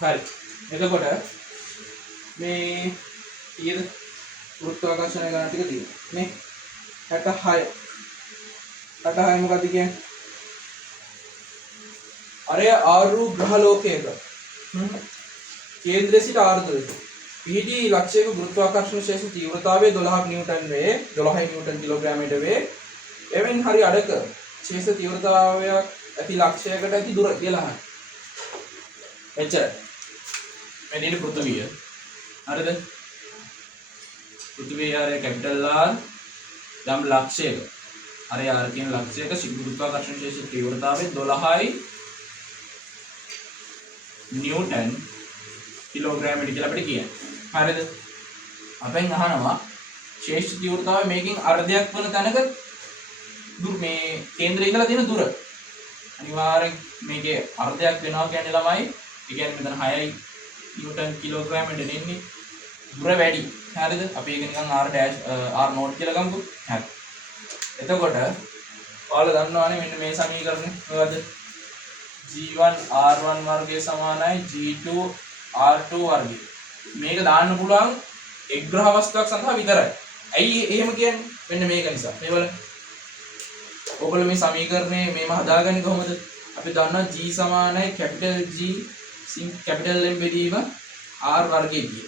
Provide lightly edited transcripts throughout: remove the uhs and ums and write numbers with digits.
හරි. එතකොට මේ ඊද ගුරුත්වාකර්ෂණ ගණන් ටික තියෙනවා. නේ 66. 66 මොකක්ද කියන්නේ? අරය ආරු ග්‍රහ ලෝකයක කේන්ද්‍රයේ සිට ආර්ධවයට පිහිටි ලක්ෂයක ගුරුත්වාකර්ෂණ ශේෂ තීව්‍රතාවය 12 නිව්ටන් වේ 12 නිව්ටන් කිලෝග්‍රෑමයට වේ. එවෙන් හරි අඩක ශේෂ තීව්‍රතාවයක් ඇති ලක්ෂයකට ඇති දුර කියලා අහන්න. එච්චරයි. මේ දෙන්නේ පෘථිවිය. හරිද? පෘථිවිය ආරය කැපිටල් R යම් ලක්ෂයක. අරය R කියන ලක්ෂයක ගුරුත්වාකර්ෂණ ශේෂ තීව්‍රතාවය 12යි නිව්ටන් කිලෝග්‍රෑමයට කියලා අපිට කියන්නේ. හරිද? අපෙන් අහනවා ශේෂ තීව්‍රතාවය මේකෙන් අර්ධයක් වන තැනක දුර මේ කේන්ද්‍රය ඉඳලා තියෙන දුර. අනිවාර්යෙන් මේකේ අර්ධයක් වෙනවා කියන්නේ ළමයි. ඒ කියන්නේ මෙතන 6යි නිව්ටන් කිලෝග්‍රෑමයට එන්නේ. දුර වැඩි. හරිද? අපි ඒක නිකන් R නෝට් කියලා ගමුකෝ. හරි. එතකොට ඔයාලා දන්නවනේ මෙන්න මේ සමීකරණය මොකද්ද? G1 R1 වර්ගය සමානයි G2 R2 වර්ගය. මේක දාන්න පුළුවන් එක් ග්‍රහ වස්තුවක් සඳහා විතරයි. ඇයි එහෙම කියන්නේ? මෙන්න මේක නිසා. මේ බලන්න. ඔයගොල්ලෝ මේ සමීකරණේ මේව හදාගන්නේ කොහොමද? අපි දන්නවා G සමානයි කැපිටල් G කැපිටල් M බෙදීම R වර්ගය කිය.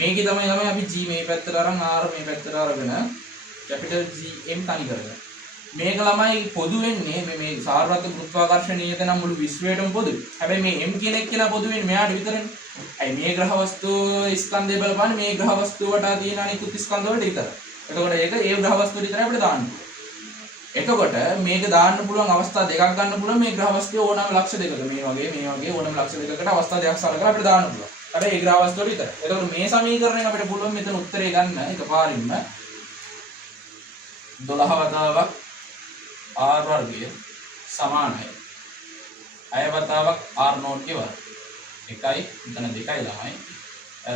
මේකේ තමයි අපි G මේ පැත්තට අරන් R මේ පැත්තට අරගෙන කැපිටල් G M තනි කරගන්න. මේක ළමයි පොදු වෙන්නේ මේ සාරවත් ගුරුත්වාකර්ෂණීයත නම් මුළු විශ්වයටම පොදුයි. හැබැයි මේ M කියන එක කෙනා පොදු වෙන්නේ මෙයාට විතරනේ. අයි මේ ග්‍රහ වස්තු ස්කන්ධය බලපන්න මේ ග්‍රහ වස්තු වටා තියෙන අනිකුත් ස්කන්ධ වලට විතරයි. එතකොට ඒක ඒ ග්‍රහ වස්තු විතරයි අපිට දාන්න. එතකොට මේක දාන්න පුළුවන් අවස්ථා දෙකක් ගන්න පුළුවන් මේ ග්‍රහ වස්තුවේ ඕනම ලක්ෂ දෙකක මේ වගේ ඕනම ලක්ෂ දෙකකට අවස්ථා දෙකක් සලකලා අපිට දාන්න පුළුවන්. හැබැයි ඒ ග්‍රහ වස්තු වල විතරයි. එතකොට මේ සමීකරණයෙන් අපිට පුළුවන් මෙතන උත්තරේ ගන්න එකපාරින්ම 12 වතාවක් R වර්ගය සමානයි. 6 වතාවක් R නෝට් ගේ වර්ගය. එකයි මෙතන දෙකයි ළමයි.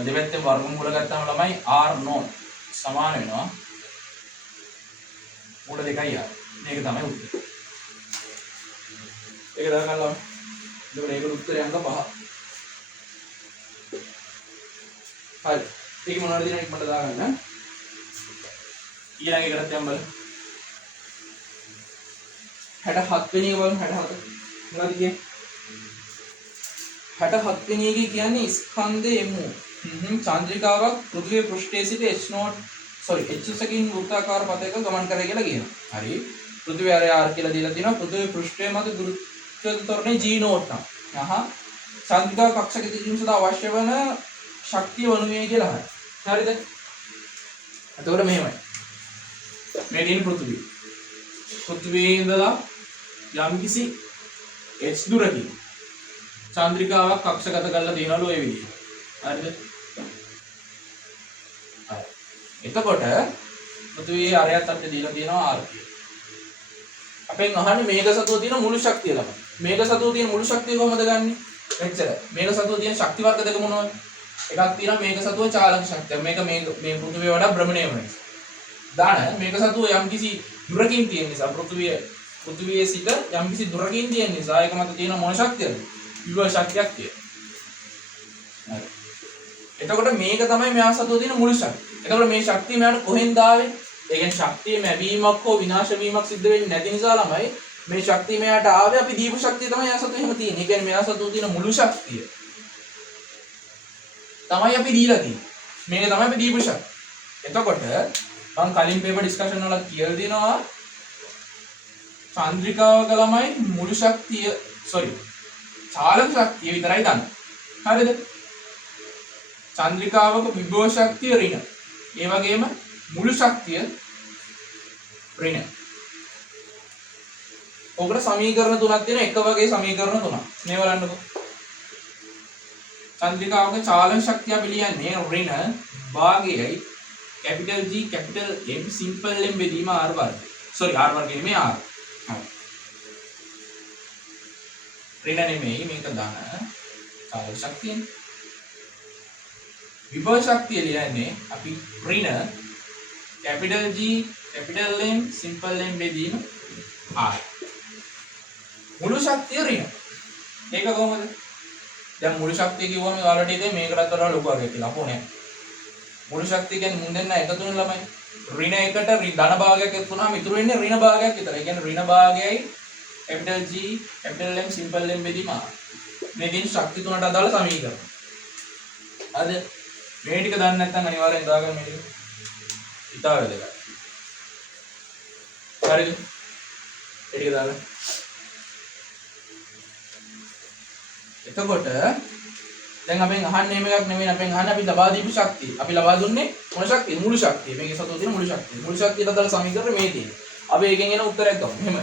දෙපැත්තෙන් වර්ගමූල ගත්තාම ළමයි R නෝට් සමාන වෙනවා මූල 2යි R. මේක තමයි උත්තරය. ඒක දාගන්න ළමයි. එතකොට ඒකට උත්තරය අංක 5. හරි. ඒක මොනවද දින ඉක්මනට දාගන්න. ඊළඟ එකකට යන්න බලන්න. 67 වෙනි එක බලමු 67. මොනවද කියන්නේ? 67 වෙනි එකේ කියන්නේ ස්කන්ධය MO. චන්ද්‍රිකාවක් පෘථිවිය පෘෂ්ඨයේ සිට H සකින් වෘත්තාකාර පතයක ගමන් කරයි කියලා කියනවා. හරි. පෘථිවිය ආරය R කියලා දීලා තිනවා. පෘථිවිය පෘෂ්ඨය මත ගුරුත්වාකර්ෂණ ත්වරණය G නෝට් නම්. චන්ද්‍රිකා කක්ෂක දිගින් සදා අවශ්‍ය වන ශක්තිය වනුයේ කියලා හරි. හරිද? එතකොට මෙහෙමයි. මේ තියෙන පෘථිවිය. පෘථිවියේ ඉඳලා යම්කිසි h දුරකින් චන්ද්‍රිකාවක් කක්ෂගත කරලා තියනලු ඒ විදිහට. හරිද? හරි. එතකොට පෘථිවියේ අරයත් අපිට දීලා තියෙනවා R කියලා. අපෙන් අහන්නේ මේක සතුව තියෙන මුළු ශක්තිය ළමයි. මේක සතුව තියෙන මුළු ශක්තිය කොහොමද ගන්නෙ? එච්චරයි. මේක සතුව තියෙන ශක්ති වර්ග දෙක මොනවද? එකක් තියෙනවා මේක සතුව චාලක ශක්තිය. මේක මේ පෘථිවිය වඩා භ්‍රමණය වෙන නිසා. දාන මේක සතුව යම්කිසි දුරකින් තියෙන නිසා පෘථිවියේ සිට යම්කිසි දුරකින් තියෙන නිසා ඒක මත තියෙන මොන ශක්තියද? විභව ශක්තියක් තියෙනවා. හරි. එතකොට මේක තමයි මෙයා සතුව තියෙන මුළු ශක්තිය. එතකොට මේ ශක්තිය මෙයාට කොහෙන්ද ආවේ? ඒ කියන්නේ ශක්තිය ලැබීමක් හෝ විනාශ වීමක් සිද්ධ වෙන්නේ නැති නිසා ළමයි මේ ශක්තිය මෙයාට ආවේ අපි දීපු ශක්තිය තමයි එයා සතුව එහෙම තියෙන්නේ. ඒ කියන්නේ මෙයා සතුව තියෙන මුළු ශක්තිය තමයි අපි දීලා තියෙන්නේ. මේක තමයි අපි දීපු ශක්තිය. එතකොට මම කලින් පේපර් ඩිස්කෂන් වල කියලා දෙනවා චන්ද්‍රිකාවක ළමයි මුළු ශක්තිය චාලක ශක්තිය විතරයි දන්නේ. හරිද? චන්ද්‍රිකාවක විභව ශක්තිය ඍණ. ඒ වගේම මුළු ශක්තිය ඍණ. ඔකට සමීකරණ තුනක් තියෙනවා. එක වගේ සමීකරණ තුනක්. මේ බලන්නකෝ. චන්ද්‍රිකාවක චාලක ශක්තිය අපි ලියන්නේ ඍණ භාගයයි capital G capital M simple M බෙදීම R වර්ගය. R වර්ගය නෙමෙයි R. ඍණ නෙමෙයි මේක දාන චාලක ශක්තියනේ. විභව ශක්තිය ලියන්නේ අපි ඍණ capital G capital M simple M බෙදීම R. මුළු ශක්තිය ඍණ. ඒක කොහොමද? දැන් මුළු ශක්තිය කිව්වම ඔයාලට ඉතින් මේකටත් වඩා ලොකු වගේක් කියලා අපෝ නෑ. මුළු ශක්තිය කියන්නේ මුන් දෙන්න එකතු වෙන ළමයි. ඍණ එකට ධන භාගයක් එකතු වුණාම ඉතුරු වෙන්නේ ඍණ භාගයක් විතරයි. ඒ කියන්නේ ඍණ භාගයයි capital G capital M simple M බෙදීම R. මේ දින ශක්ති තුනට අදාළ සමීකරණ. හරිද? මේ ටික දන්නේ නැත්නම් අනිවාර්යෙන් දාගන්න මේ ටික. ඉතාල වැදගත්. හරිද? ඒ ටික දාගන්න. එතකොට දැන් අපෙන් අහන්නේ එහෙම එකක් නෙමෙයි අපෙන් අහන්නේ අපි ලබා දීපු ශක්තිය. අපි ලබා දුන්නේ මොන ශක්තිය? මුළු ශක්තිය. මේකේ සතුව තියෙන මුළු ශක්තිය. මුළු ශක්තියට අදාළ සමීකරණ මේ තියෙන්නේ. අපි ඒකෙන් එන උත්තරයක් ගමු. එහෙම.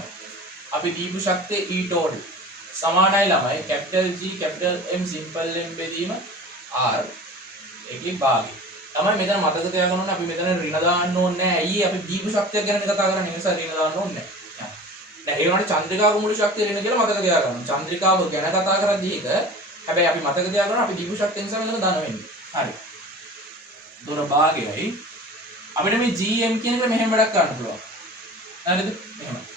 අපි දීපු ශක්තිය E total සමානයි ළමයි capital G capital M simple M බෙදීම R එකේ භාගය. තමයි මෙතන මතක තියාගන්න ඕනේ අපි මෙතන ඍණ දාන්න ඕනේ නැහැ. ඇයි අපි දීපු ශක්තිය ගැන කතා කරන්නේ? ඒ නිසා ඍණ දාන්න ඕනේ නැහැ. දැන් ඒ වුණාට චන්ද්‍රිකාවක මුළු ශක්තිය ඍණ කියලා මතක තියාගන්න. චන්ද්‍රිකාව ගැන කතා කරද්දී ඒක හැබැයි අපි මතක තියාගන්න අපි දීපු ශක්තිය නිසා මෙතන ධන වෙන්නේ. හරි. දොර භාගයයි අපිට මේ GM කියන එක මෙහෙම වැඩක් කරන්න පුළුවන්. හරිද? මෙහෙම.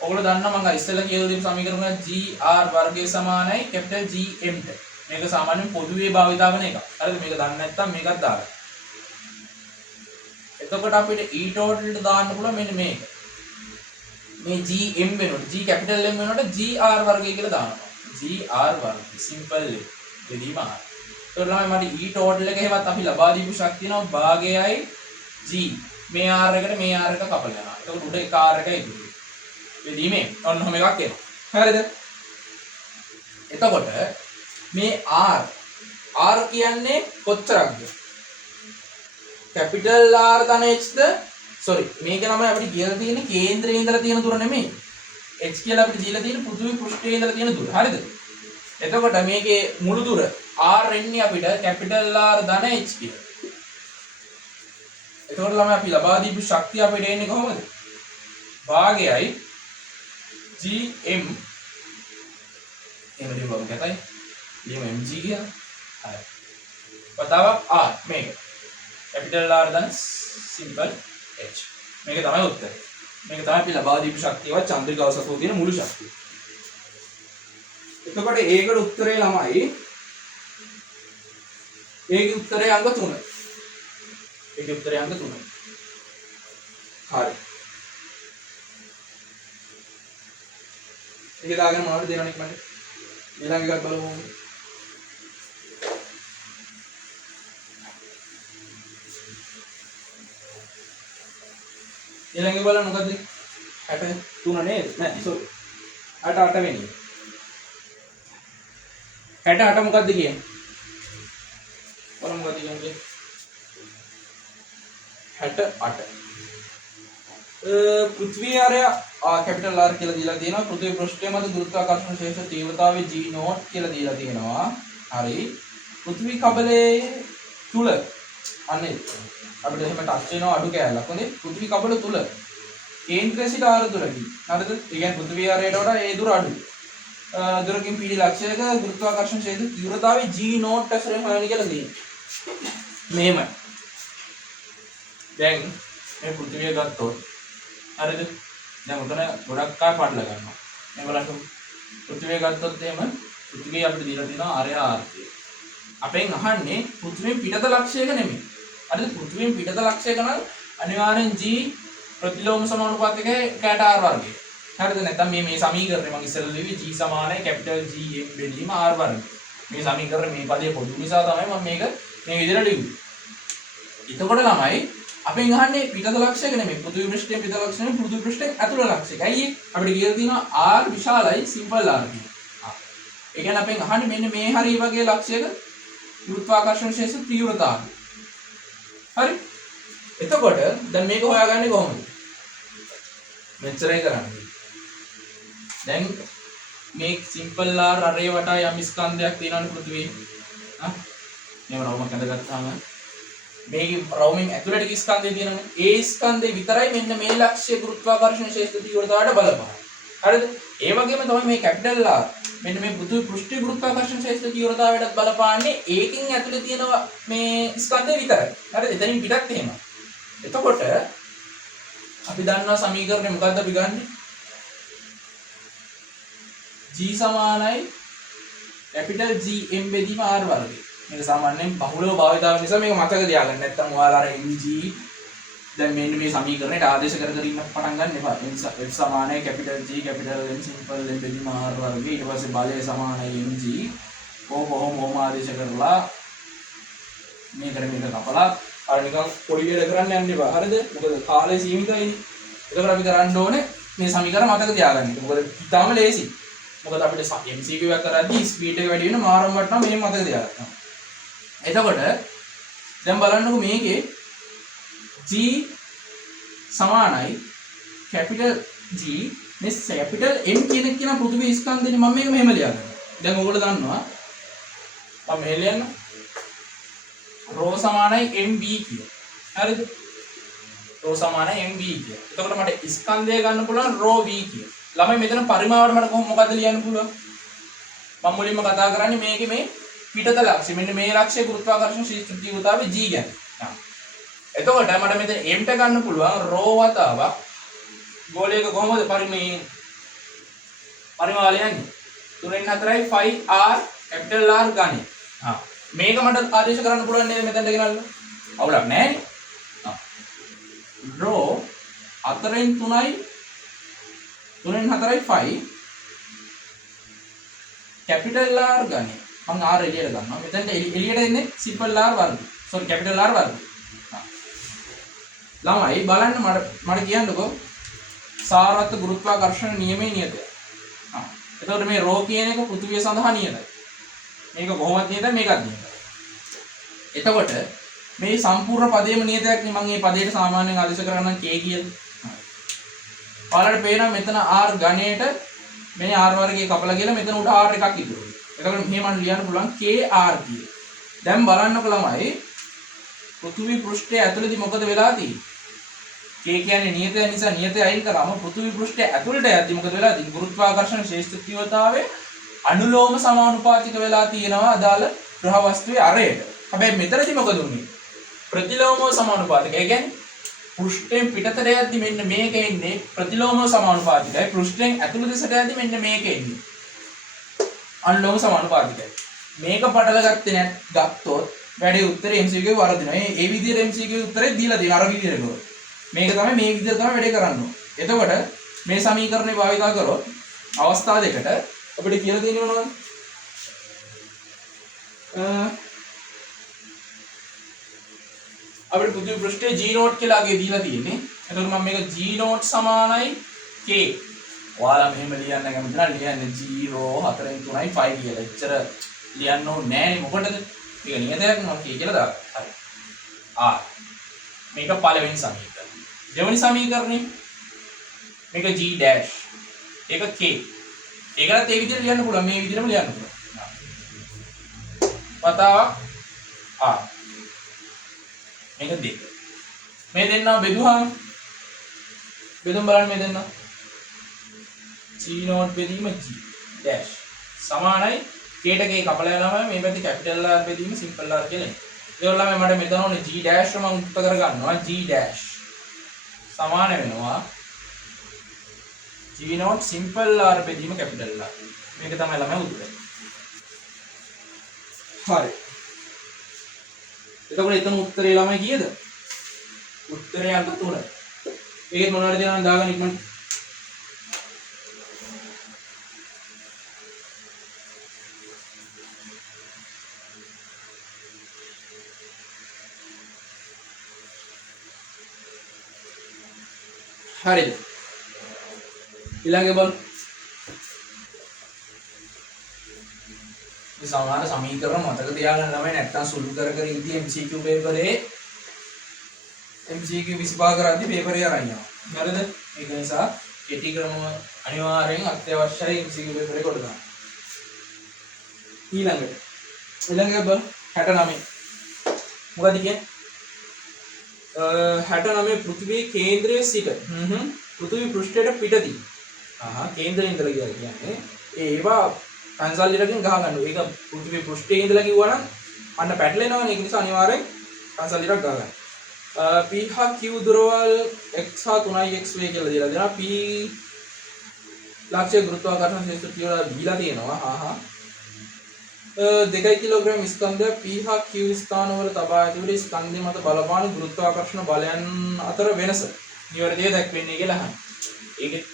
ඔයගොල්ලෝ දන්නවා මම ඉස්සෙල්ලා කියලා දීපු සමීකරණ GR වර්ගය සමානයි capital GM ට. මේක සාමාන්‍යයෙන් පොදුවේ භාවිතා කරන එක. හරිද? මේක දන්නේ නැත්නම් මේකත් දාගන්න. එතකොට අපිට E total ට දාන්න පුළුවන් මෙන්න මේක. මේ GM වෙනකොට G capital M වෙනකොට GR වර්ගය කියලා දානවා. GR වර්ගය simple M බෙදීම R. ඒතකොට ළමයි මට E total එක එහෙමත් අපි ලබා දීපු ශක්තිය නෝ භාගයයි G මේ R එකට මේ R එක කපලා යනවා. එතකොට උඩ එක R එකයි ඉතුරු. බෙදීමේ ඔන්න ඔහම එකක් එනවා. හරිද? එතකොට මේ R කියන්නේ කොච්චරක්ද? capital R ධන H ද sorry මේක තමයි අපිට කියලා තියෙන්නේ කේන්ද්‍රයේ ඉඳලා තියෙන දුර නෙමෙයි. H කියලා අපිට දීලා තියෙන පෘථිවි පෘෂ්ඨයේ ඉඳලා තියෙන දුර. හරිද? එතකොට මේකේ මුළු දුර R එන්නේ අපිට capital R ධන H කියලා. එතකොට ළමයි අපි ලබා දීපු ශක්තිය අපිට එන්නේ කොහොමද? භාගයයි GM එහෙම ලියුවා මොකටයි? ලියමු MG කියලා. හරි. වතාවක් R මේක. capital R ධන simple H. මේක තමයි උත්තරය. මේක තමයි අපි ලබා දීපු ශක්තියවත් චන්ද්‍රිකාව සතුව තියෙන මුළු ශක්තිය. එතකොට ඒකට උත්තරේ ළමයි ඒකේ උත්තරේ අංක 3. ඒකේ උත්තරේ අංක 3. හරි. ඒක දාගෙන මොනවද දෙනවනේ මට? ඊළඟ එකක් බලමු. ඊළඟ බලන්න මොකද්ද? 63 නේද? නෑ sorry. 68 වෙනි. 68 මොකද්ද කියන්නේ? බලමු මොකද්ද කියන්නේ? 68. පෘථිවි ආරය කැපිටල් R කියලා දීලා තියෙනවා. පෘථිවි පෘෂ්ඨය මත ගුරුත්වාකර්ෂණ ශේෂ තීව්‍රතාවය G නෝට් කියලා දීලා තියෙනවා. හරි. පෘථිවි කබලයේ තුල අනේ අපිට එහෙම ටච් වෙනවා අඩු කෑල්ලක්. හොඳේ. පෘථිවි කබල තුල කේන්ද්‍රය සිට R දුරකින්. හරිද? ඒ කියන්නේ පෘථිවි ආරයට වඩා ඒ දුර අඩුයි. දුරකින් පීඩි ලක්ෂයක ගුරුත්වාකර්ෂණ ශේෂ තීව්‍රතාවය G නෝට් ඇසුරෙන් හොයන්න කියලා තියෙනවා. මෙහෙමයි. දැන් මේ පෘථිවිය ගත්තොත් හරිද? දැන් උතන ගොඩක් කා පාඩල ගන්නවා. මේ බලන්න. පෘථිවිය ගත්තොත් එහෙම පෘථිවිය අපිට දීලා තියෙනවා ආරය R කියලා. අපෙන් අහන්නේ පෘථිවියෙන් පිටත ලක්ෂයක නෙමෙයි. හරිද? පෘථිවියෙන් පිටත ලක්ෂයක නම් අනිවාර්යෙන් G ප්‍රතිලෝම සමානුපාතිකයේ කැට R වර්ගය. හරිද? නැත්නම් මේ සමීකරණය මම ඉස්සෙල්ලා ලිව්වේ G සමානයි capital G M බෙදීම R වර්ගය. මේ සමීකරණය මේ පදයේ පොදු නිසා තමයි මම මේක මේ විදිහට ලිව්වේ. එතකොට ළමයි අපෙන් අහන්නේ පිටත ලක්ෂයක නෙමෙයි පෘථිවි පෘෂ්ඨයේ පිටත ලක්ෂය නෙමෙයි පෘථිවි පෘෂ්ඨයෙන් ඇතුළත ලක්ෂයක. ඇයි ඒ? අපිට කියලා තියෙනවා R විශාලයි simple R කියලා. ඒ කියන්නේ අපෙන් අහන්නේ මෙන්න මේ හරිය වගේ ලක්ෂයක ගුරුත්වාකර්ෂණ ශේෂ තීව්‍රතාවය. හරි? එතකොට දැන් මේක හොයාගන්නේ කොහොමද? මෙච්චරයි කරන්නේ. දැන් මේ simple R අරේ වටා යම් ස්කන්ධයක් තියෙනවනේ පෘථිවියේ. මේව රවුමක් ඇඳගත්තාම මේකේ රවුමින් ඇතුළට ස්කන්ධය තියෙනවනේ. ඒ ස්කන්ධේ විතරයි මෙන්න මේ ලක්ෂ්‍ය ගුරුත්වාකර්ෂණ ශේෂ්ත්‍ර තීව්‍රතාවයට බලපාන. හරිද? ඒ වගේම තමයි මේ කැපිටල් R මෙන්න මේ පෘථිවි පෘෂ්ඨ ගුරුත්වාකර්ෂණ ශේෂ්ත්‍ර තීව්‍රතාවයටත් බලපාන්නේ ඒකෙන් ඇතුළේ තියෙන මේ ස්කන්ධය විතරයි. හරිද? එතනින් පිටත් එහෙම. එතකොට අපි දන්නවා සමීකරණය මොකද්ද අපි ගන්නෙ? G සමානයි capital G m බෙදීම r වර්ගය. මේක සාමාන්‍යයෙන් බහුලව භාවිත වෙන නිසා මේක මතක තියාගන්න. නැත්නම් ඔයාලා අර mg දැන් මෙන්න මේ සමීකරණයට ආදේශ කර කර ඉන්න පටන් ගන්න එපා. f සමානයි capital G capital M simple m බෙදීම r වර්ගය. ඊට පස්සේ බලය සමානයි mg. කොහොම ආදේශ කරලා මේකට මේක කපලා අර නිකන් පොඩි වැඩ කරන්න යන්න එපා. හරිද? මොකද කාලය සීමිතයිනේ. ඒකවල අපි කරන්න ඕනේ මේ සමීකරණ මතක තියාගන්න. මොකද ඉතාලම ලේසි. මොකද අපිට MCQ එකක් කරද්දී ස්පීඩ් එක වැඩි වෙන මාරම් වටනවා මේ මතක තියාගන්න. එතකොට දැන් බලන්නකො මේකේ G සමානයි capital G මේ capital M කියන පෘථිවි ස්කන්ධෙනේ මම මේක මෙහෙම ලියනවා. දැන් ඔයගොල්ලෝ දන්නවා මම මෙහෙ ලියන්න rho සමානයි MB කියලා. හරිද? rho සමානයි MB කියලා. එතකොට මට ස්කන්ධය ගන්න පුළුවන් rho V කියලා. ළමයි මෙතන පරිමාවට මට මොකද්ද ලියන්න පුළුවන්? මම මුලින්ම කතා කරන්නේ මේකේ මේ පිටත ලක්ෂ්‍ය. මෙන්න මේ ලක්ෂ්‍ය ගුරුත්වාකර්ෂණ ශීර්ෂ තීව්‍රතාවය G ගැන. එතකොට මට මෙතන M ට ගන්න පුළුවන් rho වතාවක් ගෝලයක කොහොමද පරිමාවල යන්නේ? 3 4යි 5R capital R ගානේ. මේක මට ආදේශ කරන්න පුළුවන් නේද මෙතනට ගෙනල්ලා? අවුලක් නැහැ නේ. rho 4න් 3යි 3න් 4යි 5 capital R ගානේ. මම R එළියට ගන්නවා. මෙතනට එළියට එන්නේ simple R වර්ගය. sorry capital R වර්ගය. ළමයි බලන්න මට කියන්නකෝ සාරවත් ගුරුත්වාකර්ෂණ නියමයේ නියතය. එතකොට මේ rho කියන එක පෘථිවිය සඳහා නියතයි. මේක කොහොමද නියතයි මේකත් නියතයි. එතකොට මේ සම්පූර්ණ පදයේම නියතයක් නේ මම මේ පදයට සාමාන්‍යයෙන් ආදේශ කරනවා k කියලා. ඔයාලට පේනවා මෙතන r ඝණයට මේ r වර්ගයේ කපලා කියලා මෙතන උඩ r එකක් ඉතුරු වෙනවා. එතකොට මෙහෙම මම ලියන්න පුළුවන් kr කියලා. දැන් බලන්නකො ළමයි පෘථිවි පෘෂ්ඨය ඇතුළේදී මොකද වෙලා තියෙන්නේ? k කියන්නේ නියතය නිසා නියතය අයින් කරාම පෘථිවි පෘෂ්ඨය ඇතුළට යද්දී මොකද වෙලා තියෙන්නේ? ගුරුත්වාකර්ෂණ ශේෂ්ඨ තීව්‍රතාවය අනුලෝම සමානුපාතික වෙලා තියෙනවා අදාළ ග්‍රහ වස්තුවේ අරයට. හැබැයි මෙතනදී මොකද උනේ? ප්‍රතිලෝමව සමානුපාතික. ඒ කියන්නේ පෘෂ්ඨයෙන් පිටතට යද්දී මෙන්න මේක එන්නේ ප්‍රතිලෝමව සමානුපාතිකයි. පෘෂ්ඨයෙන් ඇතුළත දෙසට යද්දී මෙන්න මේක එන්නේ අනුලෝම සමානුපාතිකයි. මේක පටල ගත්තොත් වැඩි උත්තරේ MCQ වරදිනවා. ඒ විදිහට MCQ උත්තරේ දීලා තියෙනවා අර විදිහට කරොත්. මේක තමයි මේ විදිහට තමයි වැඩේ කරන්න ඕනේ. එතකොට මේ සමීකරණය භාවිතා කරොත් අවස්ථා දෙකට අපිට කියලා තියෙන්නේ මොනවද? අපිට පෘථිවි පෘෂ්ඨයේ G0 කියලා අගේ දීලා තියෙන්නේ. එතකොට මම මේක G0 සමානයි K. ඔයාලා මෙහෙම ලියන්න කැමති නම් ලියන්න 0 4න් 3යි 5 කියලා. එච්චර ලියන්න ඕනේ නෑනේ මොකටද? මේක නියතයක් මම K කියලා දාගන්න. හරි. මේක පළවෙනි සමීකරණය. දෙවෙනි සමීකරණය මේක G dash. ඒක K. ඒකත් ඒ විදිහට ලියන්න පුළුවන්. මේ විදිහටම ලියන්න පුළුවන්. වතාවක් R. මේක දෙක. මේ දෙන්නව බෙදුවාම බෙදුම් බලන්න මේ දෙන්න. G0 බෙදීම G dash සමානයි K ට K කපලා යනවා මේ පැත්තේ capital R බෙදීම simple R කියලා. ඒගොල්ලෝ මට මෙතන ඕනේ G dash මම උත්ත කර ගන්නවා. G dash සමාන වෙනවා G0 simple R බෙදීම capital R. මේක තමයි ළමයි උත්තරය. හරි. එතකොට එතන උත්තරේ ළමයි කීයද? උත්තරේ අංක 3. ඒකේ මොනවද දෙනවා දාගන්න ඉක්මනට. හරිද? ඊළඟ බලමු. මේ සමාන සමීකරණ මතක තියාගන්න ළමයි නැත්තම් සුළු කර කර ඉඳී MCQ පේපරේ MCQ 25 කරද්දී පේපරේ අරන් යනවා. හරිද? ඒක නිසා කෙටි ක්‍රම අනිවාර්යෙන් අත්‍යවශ්‍යයි MCQ පේපරේ කොට ගන්න. ඊළඟට බලමු 69. මොකද කියන්නේ? 69 පෘථිවියේ කේන්ද්‍රයේ සිට පෘථිවි පෘෂ්ඨයට පිටදී කේන්ද්‍රයේ ඉඳලා කියන්නේ ඒවා කන්සල්ටේටකින් ගහ ගන්න. ඒක පෘථිවි පෘෂ්ඨයේ ඉඳලා කිව්වනම් අන්න පැටලෙනවනේ. ඒක නිසා අනිවාර්යෙන් කන්සල්ටේටක් ගහ ගන්න. P හා Q දුරවල් x හා 3x වේ කියලා දීලා දෙනවා. P ලක්ෂ්‍ය ගුරුත්වාකර්ෂණ ශේෂ්ත්‍ර කියලා දීලා තියෙනවා. 2 කිලෝග්‍රෑම් ස්කන්ධය P හා Q ස්ථානවල තබා ඇතිවූ ස්කන්ධය මත බලපාන ගුරුත්වාකර්ෂණ බලයන් අතර වෙනස නිවැරදිව දැක්වෙන්නේ කියලා අහන්න. ඒකෙත්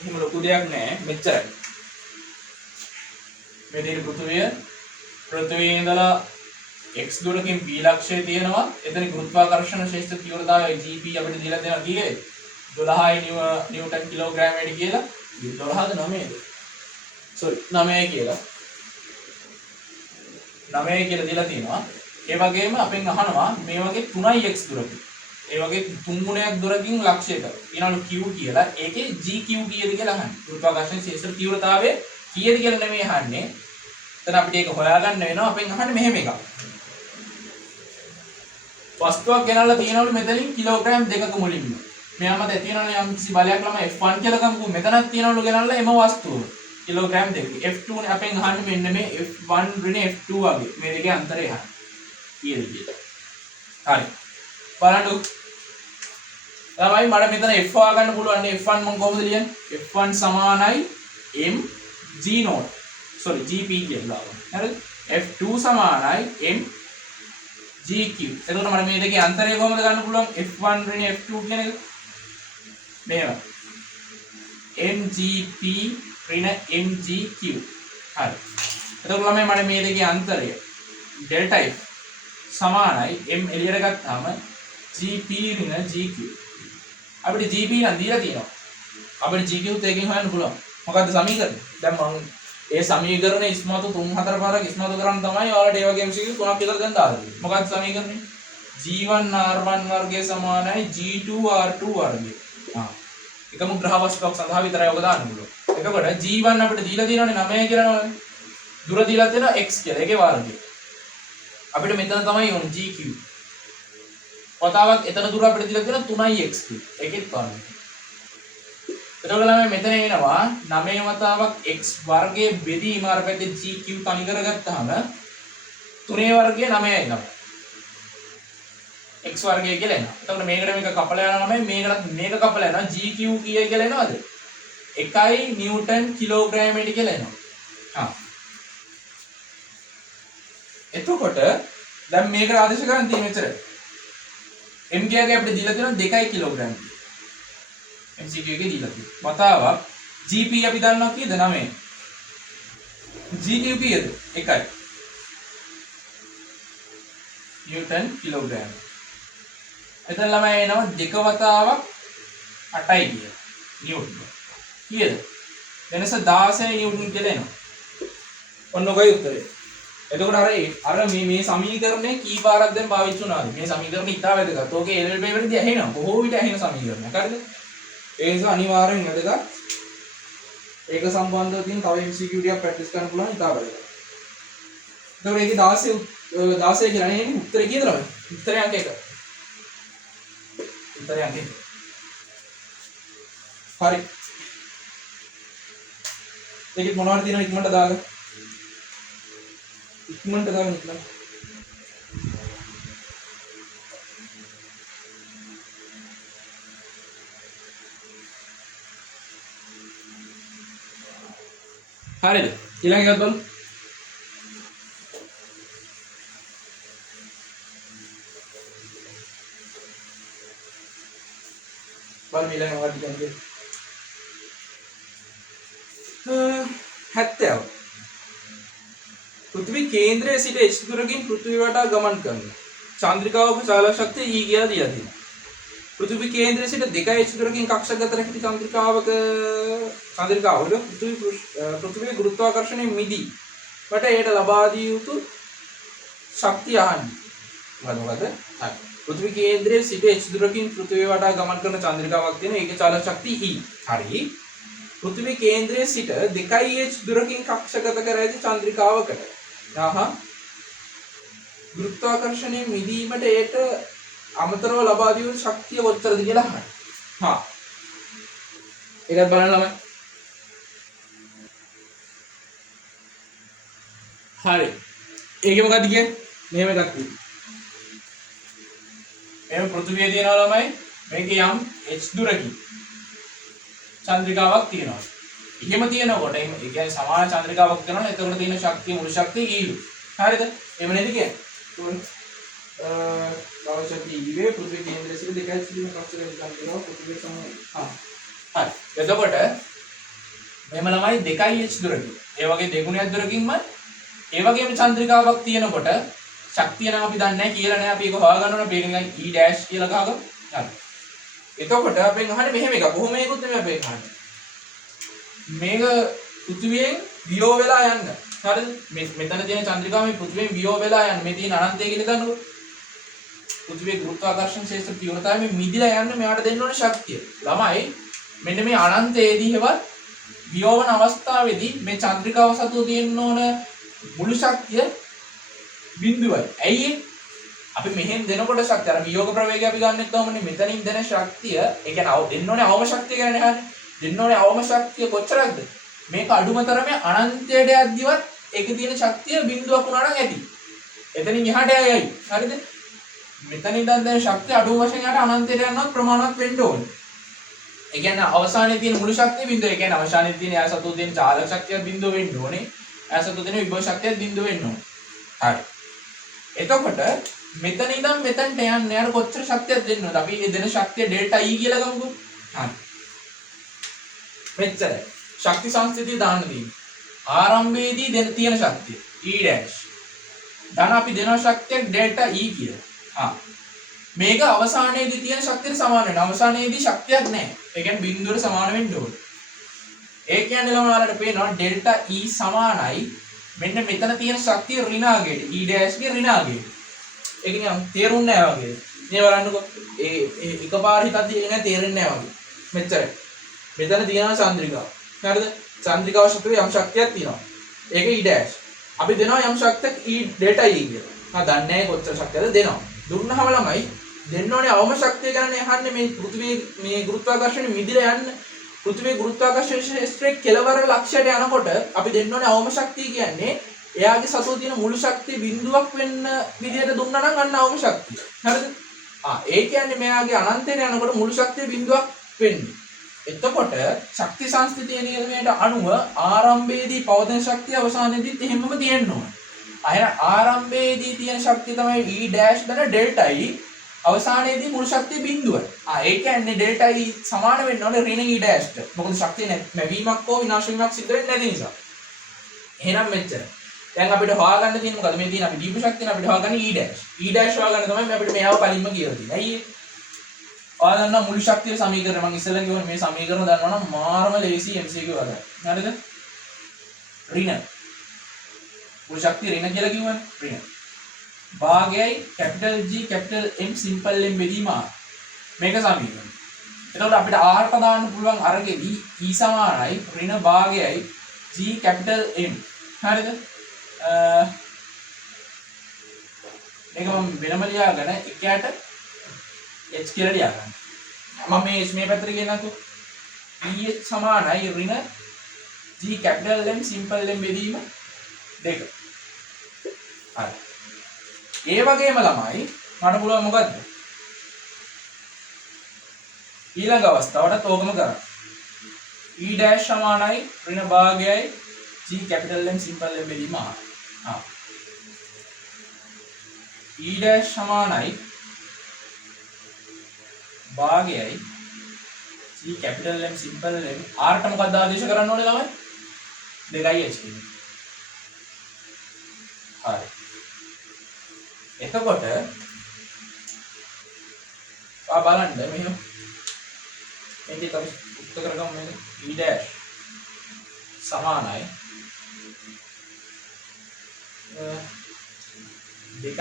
එහෙම ලොකු දෙයක් නෑ මෙච්චරයි. මේ දෙන පෘථිවියේ ඉඳලා x දුරකින් p ලක්ෂය තියෙනවා. එතන ගුරුත්වාකර්ෂණ ශේෂ්ඨ තීව්‍රතාවය gp අපිට දීලා දෙනවා කීයද? 12 නිව්ටන් කිලෝග්‍රෑමයට කියලා. 12ද 9ද? sorry 9යි කියලා. 9යි කියලා දීලා තියෙනවා. ඒ වගේම අපෙන් අහනවා මේ වගේ 3x දුරකින්. ඒ වගේ 3 ගුණයක් දුරකින් ලක්ෂයක ඊනවලු q කියලා. ඒකේ gq කීයද කියලා අහන්නේ. ගුරුත්වාකර්ෂණ ශේෂ්ඨ තීව්‍රතාවය කීයද කියලා නෙමෙයි අහන්නේ. එතන අපිට ඒක හොයාගන්න වෙනවා. අපෙන් අහන්නේ මෙහෙම එකක්. වස්තුවක් ගෙනල්ලා තියනවලු මෙතනින් කිලෝග්‍රෑම් 2ක මුලින්ම. මෙයාම දැන් තියනවලු යම් කිසි බලයක් ළම F1 කියලා ගමුකෝ. මෙතනක් තියනවලු ගෙනල්ලා එම වස්තුව. කිලෝග්‍රෑම් 2. F2 නේ අපෙන් අහන්නේ මෙන්න මේ F1 ඍණ F2 වගේ. මේ දෙකේ අන්තරය අහන්න. කීයද කියලා. හරි. බලන්න. ළමයි මට මෙතන F හොයාගන්න පුළුවන් නේ. F1 මම කොහොමද ලියන්නේ? F1 සමානයි m g0. sorry gp කියලා. හරිද? F2 සමානයි m gq. එතකොට මට මේ දෙකේ අන්තරය කොහොමද ගන්න පුළුවන්? F1 ඍණ F2 කියන එක. මේවා. mgp ඍණ mgq. හරි. එතකොට ළමයි මට මේ දෙකේ අන්තරය delta f සමානයි m එළියට ගත්තාම gp ඍණ gq. අපිට gp නම් දීලා තියෙනවා. අපිට gq උත් එකකින් හොයන්න පුළුවන්. මොකද්ද සමීකරණය? දැන් මම ඒ සමීකරණය ඉස්මතු 3-4 පාරක් ඉස්මතු කරන් තමයි ඔයාලට ඒ වගේ MCQ 3ක් විතර දැන් දාලා දෙන්නේ. මොකක්ද සමීකරණය? g1r1 වර්ගය සමානයි g2r2 වර්ගය. එකම ග්‍රහ වස්තුවක් සඳහා විතරයි ඔක දාන්න පුළුවන්. එතකොට g1 අපිට දීලා තියෙනවනේ 9 කියලා නේද? දුර දීලා තියෙනවා x කියලා. ඒකේ වර්ගය. අපිට මෙතන තමයි ඕන gq. වතාවක් එතන දුර අපිට දීලා තියෙනවා 3x කියලා. ඒකෙත් වර්ගය. එතකොට ළමයි මෙතන එනවා 9 වතාවක් x වර්ගයේ බෙදීම අර පැත්තේ gq තනි කරගත්තාම 3 වර්ගය 9යි තමයි. x වර්ගය කියලා එනවා. එතකොට මේකට මේක කපලා යනවා නම් මේකට මේක කපලා යනවා gq කීයද කියලා එනවද? 1 නිව්ටන් කිලෝග්‍රෑමයට කියලා එනවා. එතකොට දැන් මේකට ආදේශ කරන් තියෙන මෙතන m ගියාගේ අපිට දීලා තියෙනවා 2 කිලෝග්‍රෑම්. MCQ එකේ දීලා තියෙනවා. වතාවක් gp අපි දන්නවා කීයද? 9. gq කීයද? 1යි. Newton kilogram. එතන ළමයි එනවා 2 වතාවක් 8යි කියලා. නිව්ටන්. කීයද? වෙනස 16 නිව්ටන් කියලා එනවා. ඔන්න ඔකයි උත්තරේ. එතකොට අර මේ සමීකරණය කී පාරක් දැන් පාවිච්චි වුණාද? මේ සමීකරණය ඉතා වැදගත්. ඕකේ එල් වලදී ඇහෙනවා. බොහෝ විට ඇහෙන සමීකරණයක්. හරිද? ඒ නිසා අනිවාර්යෙන් වැදගත්. ඒක සම්බන්ධව තියෙන තව MCQ ටිකක් ප්‍රැක්ටිස් කරන්න පුළුවන් ඉතා වැදගත්. එතකොට ඒකේ 16 කියලා නේ උත්තරේ කීයද ළමයි? උත්තරය අංක 1. උත්තරය අංක 1. හරි. ඒකේ මොනවද තියෙනවද ඉක්මනට දාගන්න. ඉක්මනට දාගන්න ඉක්මනට. හරිද? ඊළඟ එකත් බලමු. බලමු ඊළඟ මොකක්ද කියන්නේ. 70. පෘථිවි කේන්ද්‍රයේ සිට h දුරකින් පෘථිවිය වටා ගමන් කරන චන්ද්‍රිකාවක චාලක ශක්තිය E කියලා දීලා තියෙනවා. පෘථිවි කේන්ද්‍රයේ සිට 2h දුරකින් කක්ෂගත රැකිති චන්ද්‍රිකාවක චන්ද්‍රිකාවල පෘථිවියේ ගුරුත්වාකර්ෂණය මිදී වට ඒට ලබා දිය යුතු ශක්තිය අහන්නේ. මොකද? හරි. පෘථිවි කේන්ද්‍රයේ සිට h දුරකින් පෘථිවිය වටා ගමන් කරන චන්ද්‍රිකාවක් තියෙන ඒකේ චාලක ශක්තිය E. හරි. පෘථිවි කේන්ද්‍රයේ සිට 2h දුරකින් කක්ෂගත කර ඇති චන්ද්‍රිකාවකට ගුරුත්වාකර්ෂණය මිදීමට ඒට අමතරව ලබා දිය යුතු ශක්තිය කොච්චරද කියලා අහන්න. ඒකත් බලන්න ළමයි. හරි. ඒකේ මොකක්ද කියන්නේ? මෙහෙම එකක් තියෙනවා. එහෙනම් පෘථිවිය තියෙනවා ළමයි. මේකේ යම් h දුරකින් චන්ද්‍රිකාවක් තියෙනවා. එහෙම තියෙනකොට ඒ කියන්නේ සමාන චන්ද්‍රිකාවක් කරනවා. එතකොට තියෙන ශක්තිය මුළු ශක්තිය E. හරිද? එහෙම නේද කියන්නේ? බල ශක්තිය ඊවේ පෘථිවි කේන්ද්‍රය සිට 2.0 කක්ෂයක විතර කරනවා පෘථිවිය සමග. හරි. එතකොට මෙහෙම ළමයි 2h දුරකින්. ඒ වගේ දෙගුණයක් දුරකින්ම ඒ වගේම චන්ද්‍රිකාවක් තියෙනකොට ශක්තිය නම් අපි දන්නේ නැහැ කියලා නෑ අපි ඒක හොයාගන්න ඕන. අපි ඒක නිකන් E' කියලා ගහගමු. හරි. එතකොට අපෙන් අහන්නේ මෙහෙම එකක්. කොහොම මේකුත් නෙමෙයි අපෙන් අහන්නේ. මේක පෘථිවියෙන් වියෝ වෙලා යන්න. හරිද? මෙතන තියෙන චන්ද්‍රිකාව මේ පෘථිවියෙන් වියෝ වෙලා යන්න. මේ තියෙන අනන්තය කියලා ගන්නකො. පෘථිවියේ ගුරුත්වාකර්ෂණ ශේෂ්ත්‍ර තීව්‍රතාවය මේ මිදිලා යන්න මෙයාට දෙන්න ඕනේ ශක්තිය. ළමයි මෙන්න මේ අනන්තයේදී හෙවත් වියෝවන අවස්ථාවේදී මේ චන්ද්‍රිකාව සතුව තියෙන්න ඕන මුළු ශක්තිය බිඳුවයි. ඇයි ඒ? අපි මෙහෙන් දෙනකොට ශක්තිය අර වියෝග ප්‍රවේගය අපි ගන්නෙත් කොහොමනේ මෙතනින් දෙන ශක්තිය ඒ කියන්නේ දෙන්න ඕනේ අවම ශක්තිය කියන්නේ හරිනේ. දෙන්න ඕනේ අවම ශක්තිය කොච්චරක්ද? මේක අඩුම තරමේ අනන්තයට යද්දිවත් ඒකේ තියෙන ශක්තිය බිඳුවක් වුණා නම් ඇති. එතනින් එහාට යයි. හරිද? මෙතන ඉඳන් දැන් ශක්තිය අඩුම වශයෙන් යට අනන්තයට යනවත් ප්‍රමාණවත් වෙන්න ඕනේ. ඒ කියන්නේ අවසානයේ තියෙන මුළු ශක්තිය බිඳුව. ඒ කියන්නේ අවසානයේ තියෙන යා සතු තියෙන චාලක ශක්තිය බිඳුව වෙන්න ඕනේ. යා සතු තියෙන විභව ශක්තිය බිඳුව වෙන්න ඕනේ. හරි. එතකොට මෙතන ඉඳන් මෙතනට යන්න යාර කොච්චර ශක්තියක් දෙන්නවද? අපි මේ දෙන ශක්තිය ඩෙල්ටා E කියලා ගමුකෝ. හරි. මෙච්චරයි. ශක්ති සංස්ථිතිය දාන්න තියෙන්නේ. ආරම්භයේදී දෙන තියෙන ශක්තිය E'. දැන් අපි දෙන ශක්තිය ඩෙල්ටා E කියලා. මේක අවසානයේදී තියෙන ශක්තියට සමාන වෙනවා. අවසානයේදී ශක්තියක් නැහැ. ඒ කියන්නේ බිඳුවට සමාන වෙන්න ඕනේ. ඒ කියන්නේ ළමයාලට පේනවා ඩෙල්ටා E සමානයි මෙන්න මෙතන තියෙන ශක්තිය ඍණාගයට. E' ගේ ඍණාගයට. ඒක නිකන් තේරුන්නේ නැහැ වගේ. මේ බලන්නකෝ. ඒ එකපාර හිතද්දී එන්නේ තේරෙන්නේ නැහැ වගේ. මෙච්චරයි. මෙතන තියෙනවා චන්ද්‍රිකාව. හරිද? චන්ද්‍රිකාව ශක්තිය යම් ශක්තියක් තියෙනවා. ඒක E'. අපි දෙනවා යම් ශක්තියක් E ඩෙල්ටා E කියලා. දන්නේ නැහැ කොච්චර ශක්තියද දෙනවා. දුන්නහම ළමයි දෙන්න ඕනේ අවම ශක්තිය ගැන අහන්නේ මේ පෘථිවියේ මේ ගුරුත්වාකර්ෂණය මිදිලා යන්න. පෘථිවියේ ගුරුත්වාකර්ෂණ ශේෂ්ත්‍රයේ කෙලවර ලක්ෂයට යනකොට අපි දෙන්න ඕනේ අවම ශක්තිය කියන්නේ එයාගේ සතුව තියෙන මුළු ශක්තිය බිඳුවක් වෙන්න විදියට දුන්නා නම් අන්න අවම ශක්තිය. හරිද? ඒ කියන්නේ මෙයාගේ අනන්තයට යනකොට මුළු ශක්තිය බිඳුවක් වෙන්නේ. එතකොට ශක්ති සංස්ථිතිය නියමයට අනුව ආරම්භයේදී පවතින ශක්තිය අවසානයේදීත් එහෙමම තියෙන්න ඕනේ. අයන ආරම්භයේදී තියෙන ශක්තිය තමයි E' දන ඩෙල්ටා E. අවසානයේදී මුළු ශක්තිය බිඳුවයි. ඒ කියන්නේ ඩෙල්ටා E සමාන වෙන්න ඕනේ ඍණ E'ට. මොකද ශක්තිය නැවීමක් හෝ විනාශ වීමක් සිද්ධ වෙන්නේ නැති නිසා. එහෙනම් මෙච්චර. දැන් අපිට හොයාගන්න තියෙන මොකද? මේ තියෙන අපි දීපු ශක්තියන අපිට හොයාගන්න E'. E' හොයාගන්න තමයි මේ අපිට මෙයාව කලින්ම කියලා තියෙන්නේ. ඇයි ඒ? ඔයාලන්න මුළු ශක්තිය සමීකරණ මම ඉස්සෙල්ලා කිව්වා මේ සමීකරණ දන්නවනම් මාරම ලේසි MCQ වගේ. හරිද? ඍණ මුළු ශක්තිය ඍණ කියලා කිව්වනේ. ඍණ භාගයයි capital G capital M simple M බෙදීම R. මේක සමීකරණ. එතකොට අපිට R ට දාන්න පුළුවන් අරගෙදි E සමානයි ඍණ භාගයයි G කැපිටල් M. හරිද? මේක මම වෙනම ලියාගෙන එකයට H කියලා ලියාගන්න. මම මේ පැත්තට ගෙන්නන්නකෝ. EH සමානයි ඍණ G capital M simple M බෙදීම 2. හරි. ඒ වගේම ළමයි මට පුළුවන් මොකද්ද? ඊළඟ අවස්ථාවටත් ඕකම කරන්න. E' සමානයි ඍණ භාගයයි G capital M simple M බෙදීම R. E' සමානයි භාගයයි G capital M simple M R ට මොකක්ද ආදේශ කරන්න ඕනේ ළමයි? 2h කියන්නේ. හරි. එතකොට බලන්න මෙහෙම මේක අපි උත්තර කරගමු මේක E' සමානයි 2h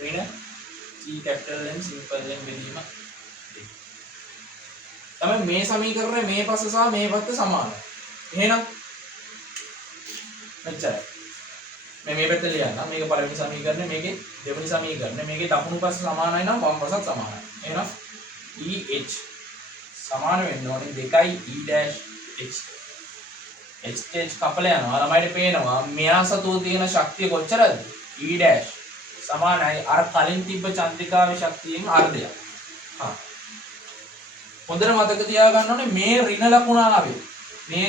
ඍණ G capital M simple M බෙදීම තමයි මේ සමීකරණය මේ පස්ස සහ මේ පැත්ත සමානයි. එහෙනම් මෙච්චරයි. මේ පැත්ත ලියන්න. මේක පළවෙනි සමීකරණය මේකේ දෙවෙනි සමීකරණය මේකේ දකුණු පස්ස සමානයි නම් වම් පස්සත් සමානයි. එහෙනම් EH සමාන වෙන්න ඕනේ 2E' H කපල යනවා. ළමයිට පේනවා මෙයා සතුව තියෙන ශක්තිය කොච්චරද? E' සමානයි අර කලින් තිබ්බ චන්ද්‍රිකාවේ ශක්තියෙන් අර්ධයක්. හොඳට මතක තියාගන්න ඕනේ මේ ඍණ ලකුණ ආවේ.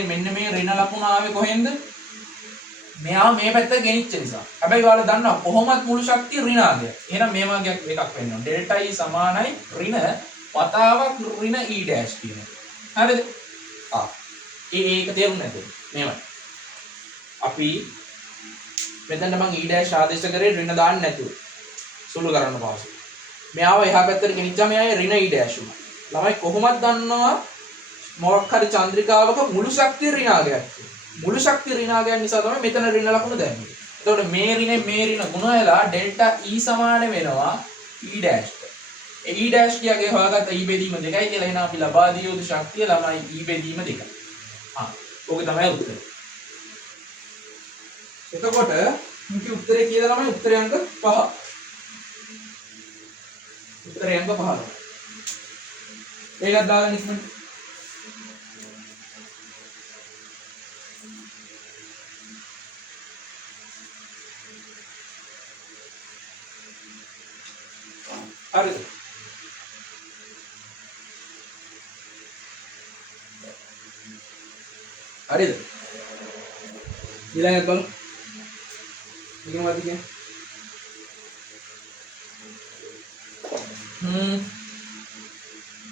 මෙන්න මේ ඍණ ලකුණ ආවේ කොහෙන්ද? මෙයා මේ පැත්ත ගෙනිච්ච නිසා. හැබැයි ඔයාලා දන්නවා කොහොමත් මුළු ශක්තිය ඍණාගය. එහෙනම් මේ වගේ එකක් වෙන්න ඕන. ඩෙල්ටා E සමානයි ඍණ වතාවක් ඍණ E ඩෑෂ් කියන එක. හරිද? ඒක තේරුම් නැද්ද? මෙහෙමයි. අපි මෙතන මම E ඩෑෂ් ආදේශ කරේ ඍණ දාන්න නැතුව. සුළු කරන්න පාසු. මෙයාව එහා පැත්තට ගෙනිච්චාම එයාගේ ඍණ E ඩෑෂ් උනා. ළමයි කොහොමද දන්නවා මොකක් හරි චන්ද්‍රිකාවක මුළු ශක්තිය ඍණාගයක්. මුළු ශක්තිය ඍණාගයන් නිසා තමයි මෙතන ඍණ ලකුණ දැම්මේ. එතකොට මේ ඍණේ මේ ඍණ ගුණ වෙලා ඩෙල්ටා E සමාන වෙනවා E ඩෑෂ්ට. ඒ E ඩෑෂ් කියගේ හොයාගත්ත E බෙදීම 2යි කියලා එහෙනම් අපි ලබා දිය යුතු ශක්තිය ළමයි E බෙදීම 2යි. ඕක තමයි උත්තරේ. එතකොට මේකේ උත්තරේ කියලා ළමයි උත්තරේ අංක 5. උත්තරේ අංක 5 තමයි. ඒකත් දාගන්න ඉක්මනට. හරිද? හරිද? ඊළඟට බලමු. මේක මොකක්ද කියන්නේ?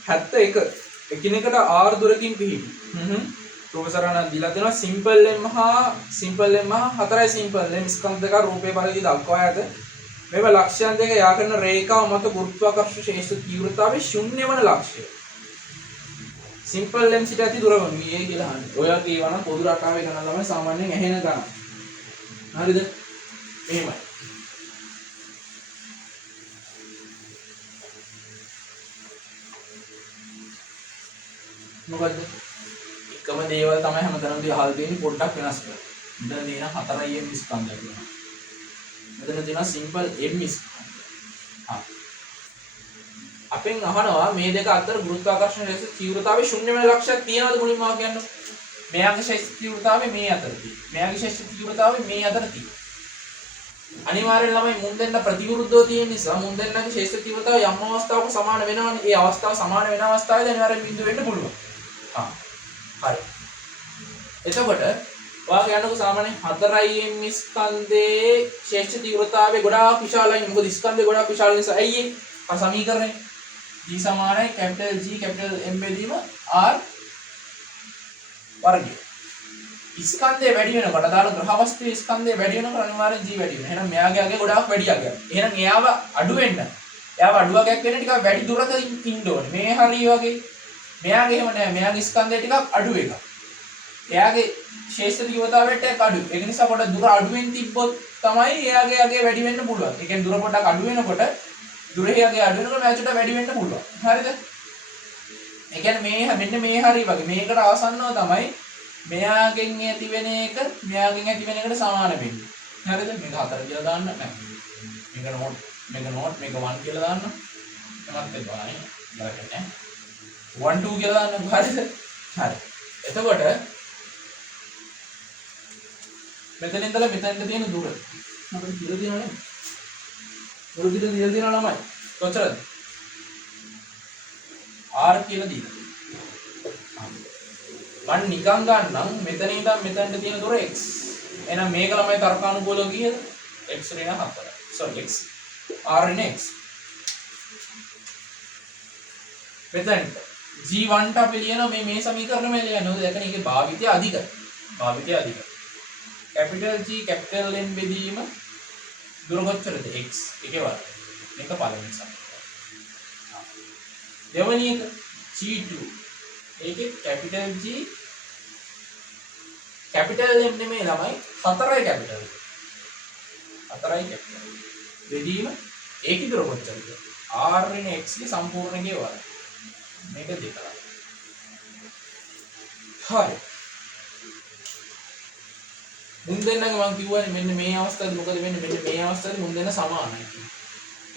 හැත්ත එක එකිනෙකට R දුරකින් පිහිටි. ප්‍රොෆෙසර් ආනන්ද දීලා දෙනවා සිම්පල් m හා 4යි සිම්පල් m ස්කන්ධ දෙක රූපේ පරිදි දක්වා ඇත. මේව ලක්ෂයන් දෙක යා කරන රේඛාව මත ගුරුත්වාකර්ෂණ ශේෂ්ඨ තීව්‍රතාවයේ ශුන්‍ය වන ලක්ෂය. සිම්පල් m සිට ඇති දුර වන v කියලා අහන්නේ. ඔය කියවන පොදු රටාවේ ගණන් ළමයි සාමාන්‍යයෙන් ඇහෙන ගණන්. හරිද? එහෙමයි. මොකද්ද? එකම දේවල් තමයි හැමතැනම අහලා තියෙන්නේ පොඩ්ඩක් වෙනස් කරලා. මෙතන තියෙන 4යි m ස්කන්ධය කියනවා. මෙතන තියෙන සිම්පල් m ස්කන්ධය. අපෙන් අහනවා මේ දෙක අතර ගුරුත්වාකර්ෂණ ශේෂ්ඨ තීව්‍රතාවයේ ශුන්‍ය වෙන ලක්ෂයක් තියනවද මුලින්ම ආ කියන්නේ? මෙයාගේ ශේෂ්ඨ තීව්‍රතාවය මේ අතර තියෙනවා. මෙයාගේ ශේෂ්ඨ තීව්‍රතාවය මේ අතර තියෙනවා. අනිවාර්යෙන් ළමයි මුන් දෙන්න ප්‍රතිවිරුද්ධව තියෙන නිසා මුන් දෙන්නගේ ශේෂ්ඨ තීව්‍රතාවය යම් අවස්ථාවක සමාන වෙනවනේ. ඒ අවස්ථාව සමාන වෙන අවස්ථාවේදී අනිවාර්යෙන් බිඳුව වෙන්න පුළුවන්. හරි. එතකොට ඔයාගේ යනකො සාමාන්‍යයෙන් 4යි m ස්කන්ධයේ ශේෂ්ඨ තීව්‍රතාවය ගොඩාක් විශාලයි. මොකද ස්කන්ධය ගොඩාක් විශාල නිසා. ඇයි ඒ? අර සමීකරණය G සමානයි කැපිටල් G කැපිටල් M බෙදීම R වර්ගය. ස්කන්ධය වැඩි වෙනකොට දාන ග්‍රහ වස්තුවේ ස්කන්ධය වැඩි වෙනකොට අනිවාර්යෙන් G වැඩි වෙනවා. එහෙනම් මෙයාගේ අගය ගොඩාක් වැඩි අගයක්. එහෙනම් එයාව අඩු වෙන්න. එයාව අඩු අගයක් වෙන්න ටිකක් වැඩි දුරක ඉන්න ඕනේ. මේ හරිය වගේ. මෙයාගේ එහෙම නෑ. මෙයාගේ ස්කන්ධය ටිකක් අඩු එකක්. එයාගේ ශේෂ්ඨ තීව්‍රතාවය ටිකක් අඩු. ඒක නිසා පොඩ්ඩක් දුර අඩුවෙන් තිබ්බොත් තමයි එයාගේ අගය වැඩි වෙන්න පුළුවන්. ඒ කියන්නේ දුර පොඩ්ඩක් අඩු වෙනකොට දුරේ අගය අඩු වෙනකොට මෑච් එක වැඩි වෙන්න පුළුවන්. හරිද? ඒ කියන්නේ මෙන්න මේ හරිය වගේ. මේකට ආසන්නව තමයි මෙයාගෙන් ඇති වෙන එක මෙයාගෙන් ඇති වෙන එකට සමාන වෙන්නේ. හරිද? මේක 4 කියලා දාන්න නැහැ. මේක නෝට් මේක 1 කියලා දාන්න. එමත් එපායි. බලන්න. 1 2 කියලා දාන්න. හරිද? හරි. එතකොට මෙතන ඉඳලා මෙතනට තියෙන දුර අපිට කියලා තියෙනවනේ. දුර කියලා තියෙනවා ළමයි. කොච්චරද? R කියලා දීලා. මම නිකන් ගන්නම් මෙතන ඉඳන් මෙතනට තියෙන දුර x. එහෙනම් මේක ළමයි තර්කානුකූලව කීයද? x ඍණ 4. sorry x r ඍණ x. මෙතනට g1 ට අපි ලියනවා මේ සමීකරණය ලියන්නේ. මොකද එතන ඒකේ භාවිතය අධිකයි. භාවිතය අධිකයි. capital G capital N බෙදීම දුර කොච්චරද? x. ඒකේ වර්ගය. මේක පළවෙනි සමීකරණය. දෙවෙනි එක g2. ඒකේ capital G capital M නෙමෙයි ළමයි 4යි capital. 4යි capital. බෙදීම ඒකේ දුර කොච්චරද? r ඍණ x ගේ සම්පූර්ණකයේ වර්ගය. මේක දෙකලා. හරි. මුන් දෙන්නගේ මම කිව්වනේ මෙන්න මේ අවස්ථාවේ මොකද වෙන්නේ? මෙන්න මේ අවස්ථාවේ මුන් දෙන්න සමානයි.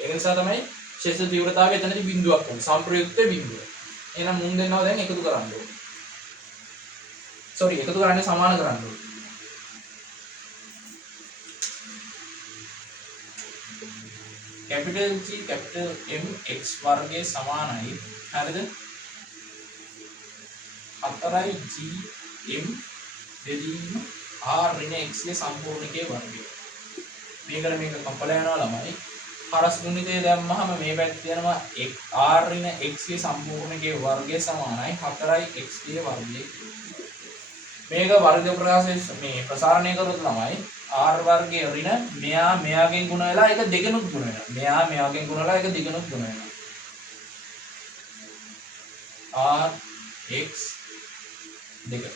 ඒක නිසා තමයි ශේෂ්ඨ තීව්‍රතාවය එතනදී බිඳුවක් වුනේ. සම්ප්‍රයුක්ත බිඳුව. එහෙනම් මුන් දෙන්නව දැන් එකතු කරන්න ඕනේ. sorry එකතු කරන්නේ සමාන කරන්න ඕනේ. capital G capital M x වර්ගයේ සමානයි. හරිද? 4යි G M බෙදීම r ඍණ x ගේ සම්පූර්ණකයේ වර්ගය. මේකට මේක කපලා යනවා ළමයි. හරස් ගුණිතය දැම්මහම මේ පැත්තේ යනවා r ඍණ x ගේ සම්පූර්ණකයේ වර්ගය සමානයි 4x ගේ වර්ගය. මේක වර්ග ප්‍රකාශය මේ ප්‍රසාරණය කරොත් ළමයි r වර්ගයේ ඍණ මෙයාගෙන් ගුණ වෙලා ඒක දෙකෙනුත් ගුණ වෙනවා. මෙයාගෙන් ගුණ වෙලා ඒක දෙකෙනුත් ගුණ වෙනවා. r x 2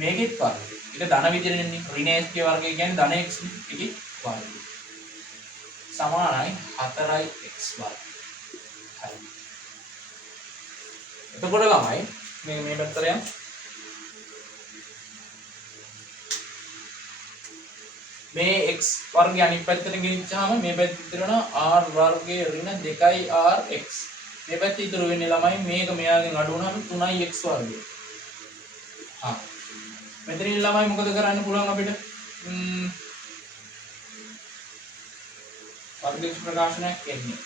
මේකෙත් වර්ගය. ඒක ධන විදිහට එන්නේ. ඍණ x ගේ වර්ගය කියන්නේ ධන x නේ. ඒකේ වර්ගය සමානයි 4x වර්ගය. හරි. එතකොට ළමයි මේ පැත්තට යන්න. මේ x වර්ගය අනිත් පැත්තට ගෙනිච්චාම මේ පැත්තට ඉතුරුනවා r වර්ගයේ ඍණ 2rx. මේ පැත්තේ ඉතුරු වෙන්නේ ළමයි මේක මෙයාගෙන් අඩු වුණාම 3x වර්ගය. මෙතනින් ළමයි මොකද කරන්න පුළුවන් අපිට? වර්ග ප්‍රකාශනයක් එන්නේ.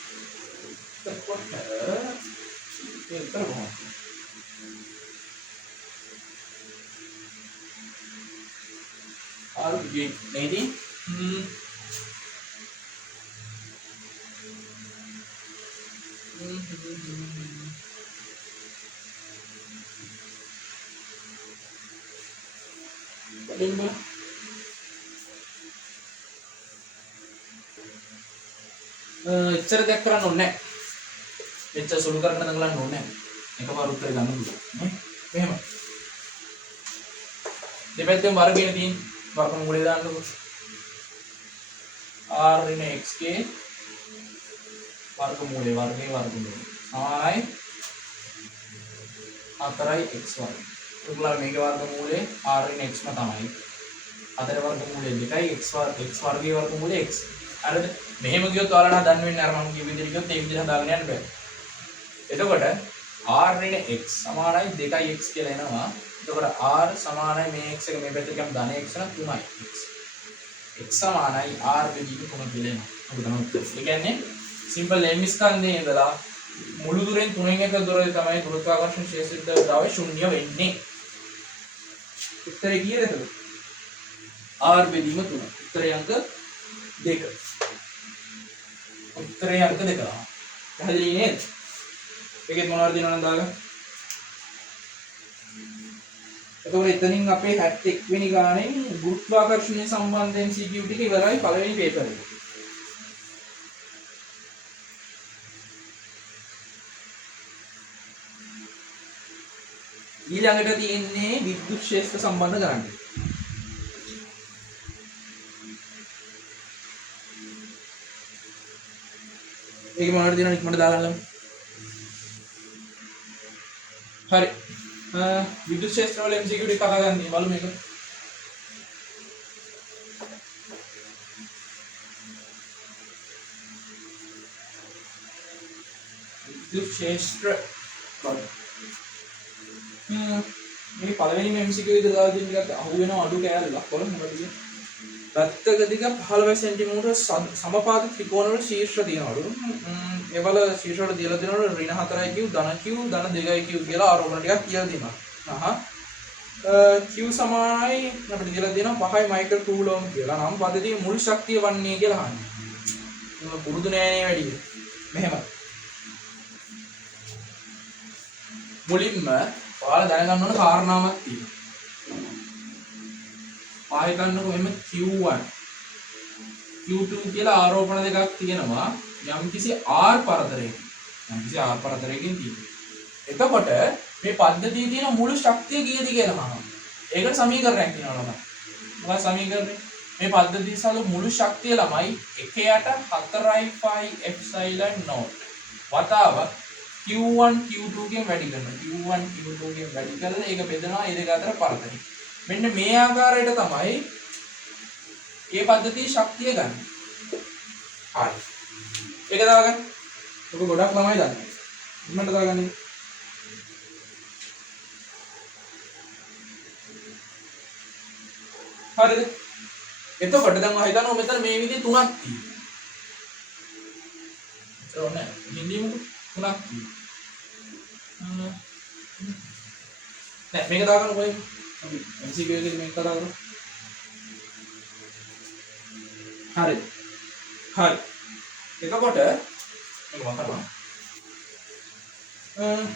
එතකොට ඒක කරගමු. और ये नहीं थी ඉච්චර දෙයක් කරන්න ඕනේ නැහැ. මෙච්චර සුළු කරන්න දඟලන්න ඕනේ නැහැ. එකපාර උත්තර ගන්න පුළුවන්. නේ? මෙහෙම. දෙපැත්තෙන් වර්ගයෙන් තියෙන වර්ගමූලය දාන්නකො. r ඍණ x ගේ වර්ගමූලය වර්ගයේ වර්ගමූලය සමානයි 4x වර්ගය. උගලලා මේකේ වර්ගමූලය r ඍණ x ම තමයි. 4 වර්ගමූලය 2යි x වර්ගයේ වර්ගමූලය x. හරිද? මෙහෙම ගියොත් ඔයාලා දන්න වෙන්නේ අර මම කිව්ව විදිහට ගියොත් ඒ විදිහට හදාගෙන යන්න බෑ. එතකොට r ඍණ x සමානයි 2x කියලා එනවා. එතකොට r සමානයි මේ x එක මේ පැත්තට ගියම ධන x නම් 3යි x. x සමානයි r බෙදීම 3 කියලා එනවා. ඔබ තමයි. ඒ කියන්නේ සිම්පල් m ස්කන්ධයේ ඉඳලා මුළු දුරෙන් 3න් 1 දුරේ තමයි ගුරුත්වාකර්ෂණ ක්ෂේත්‍රය ශුන්‍ය වෙන්නේ. උත්තරේ කීයද එතකොට? r බෙදීම 3. උත්තරේ අංක 2. උත්තරේ අංක 2. පැහැදිලි නේද? ඒකෙත් මොනවද දෙනවද දාගන්න? එතකොට එතනින් අපේ 71 වෙනි ගානේ ගුරුත්වාකර්ෂණය සම්බන්ධයෙන් CQ ටික ඉවරයි පළවෙනි පේපර් එක. ඊළඟට තියෙන්නේ විද්‍යුත් ක්ෂේත්‍ර සම්බන්ධ කරන්න. ඒක මොනවද දෙනවද ඉක්මනට දාගන්න. හරි. විද්‍යුත් ක්ෂේත්‍ර වල MCQ ටික කතා ගන්න බලමු මේක. විද්‍යුත් ක්ෂේත්‍ර වල මේ පළවෙනිම MCQ එක දාලා දෙන්න ටිකක් අහු වෙනවා අඩු කෑල්ලක් බලමු මොකද කියන්නේ. පැත්තක දිග 15 සෙන්ටිමීටර සමපාද ත්‍රිකෝණ වල ශීර්ෂ තියනවලු. ඒවල ශීර්ෂ වල දීලා දෙනවලු ඍණ 4යි q ධන q ධන 2යි q කියලා ආරෝපණ ටිකක් කියලා දෙනවා. q සමානයි අපිට දීලා දෙනවා 5යි මයික්‍රෝ කූලෝම් කියලා. නම් පද්ධතියේ මුල් ශක්තිය වන්නේ කියලා අහන්නේ. ඒක පුරුදු නෑනේ වැඩි. මෙහෙම. මුලින්ම ඔයාලා දැනගන්න ඕන කාරණාවක් තියෙනවා. ආයෙ ගන්නකො මෙන්න q1 q2 කියලා ආරෝපණ දෙකක් තියෙනවා යම්කිසි r පරතරයකින්. යම්කිසි r පරතරයකින් තියෙනවා. එතකොට මේ පද්ධතියේ තියෙන මුළු ශක්තිය කීයද කියලා අහනවා. ඒකට සමීකරණයක් කියනවා ළමයි. මොකක්ද සමීකරණය? මේ පද්ධතිය සල මුළු ශක්තිය ළමයි 1යට 4යි 5 epsilon naught. වතාවක් q1 q2 කින් වැඩි කරනවා. q1 q2 කින් වැඩි කරලා ඒක බෙදනවා ඒ දෙක අතර පරතරය. මෙන්න මේ ආකාරයට තමයි මේ පද්ධතියේ ශක්තිය ගන්න. හරි. ඒක දාගන්න. ඔක ගොඩක් ළමයි දන්නේ. ඉන්නට දාගන්න. හරිද? එතකොට දැන් ඔය හිතනවා මෙතන මේ විදිහේ තුනක් තියෙනවා. ඕනේ. හින්දියම තුනක් තියෙනවා. නෑ මේක දාගන්න කොහෙද? අපි MCQ එකේදී මේක කතා කරමු. හරි. හරි. එතකොට මේක මම කරනවා.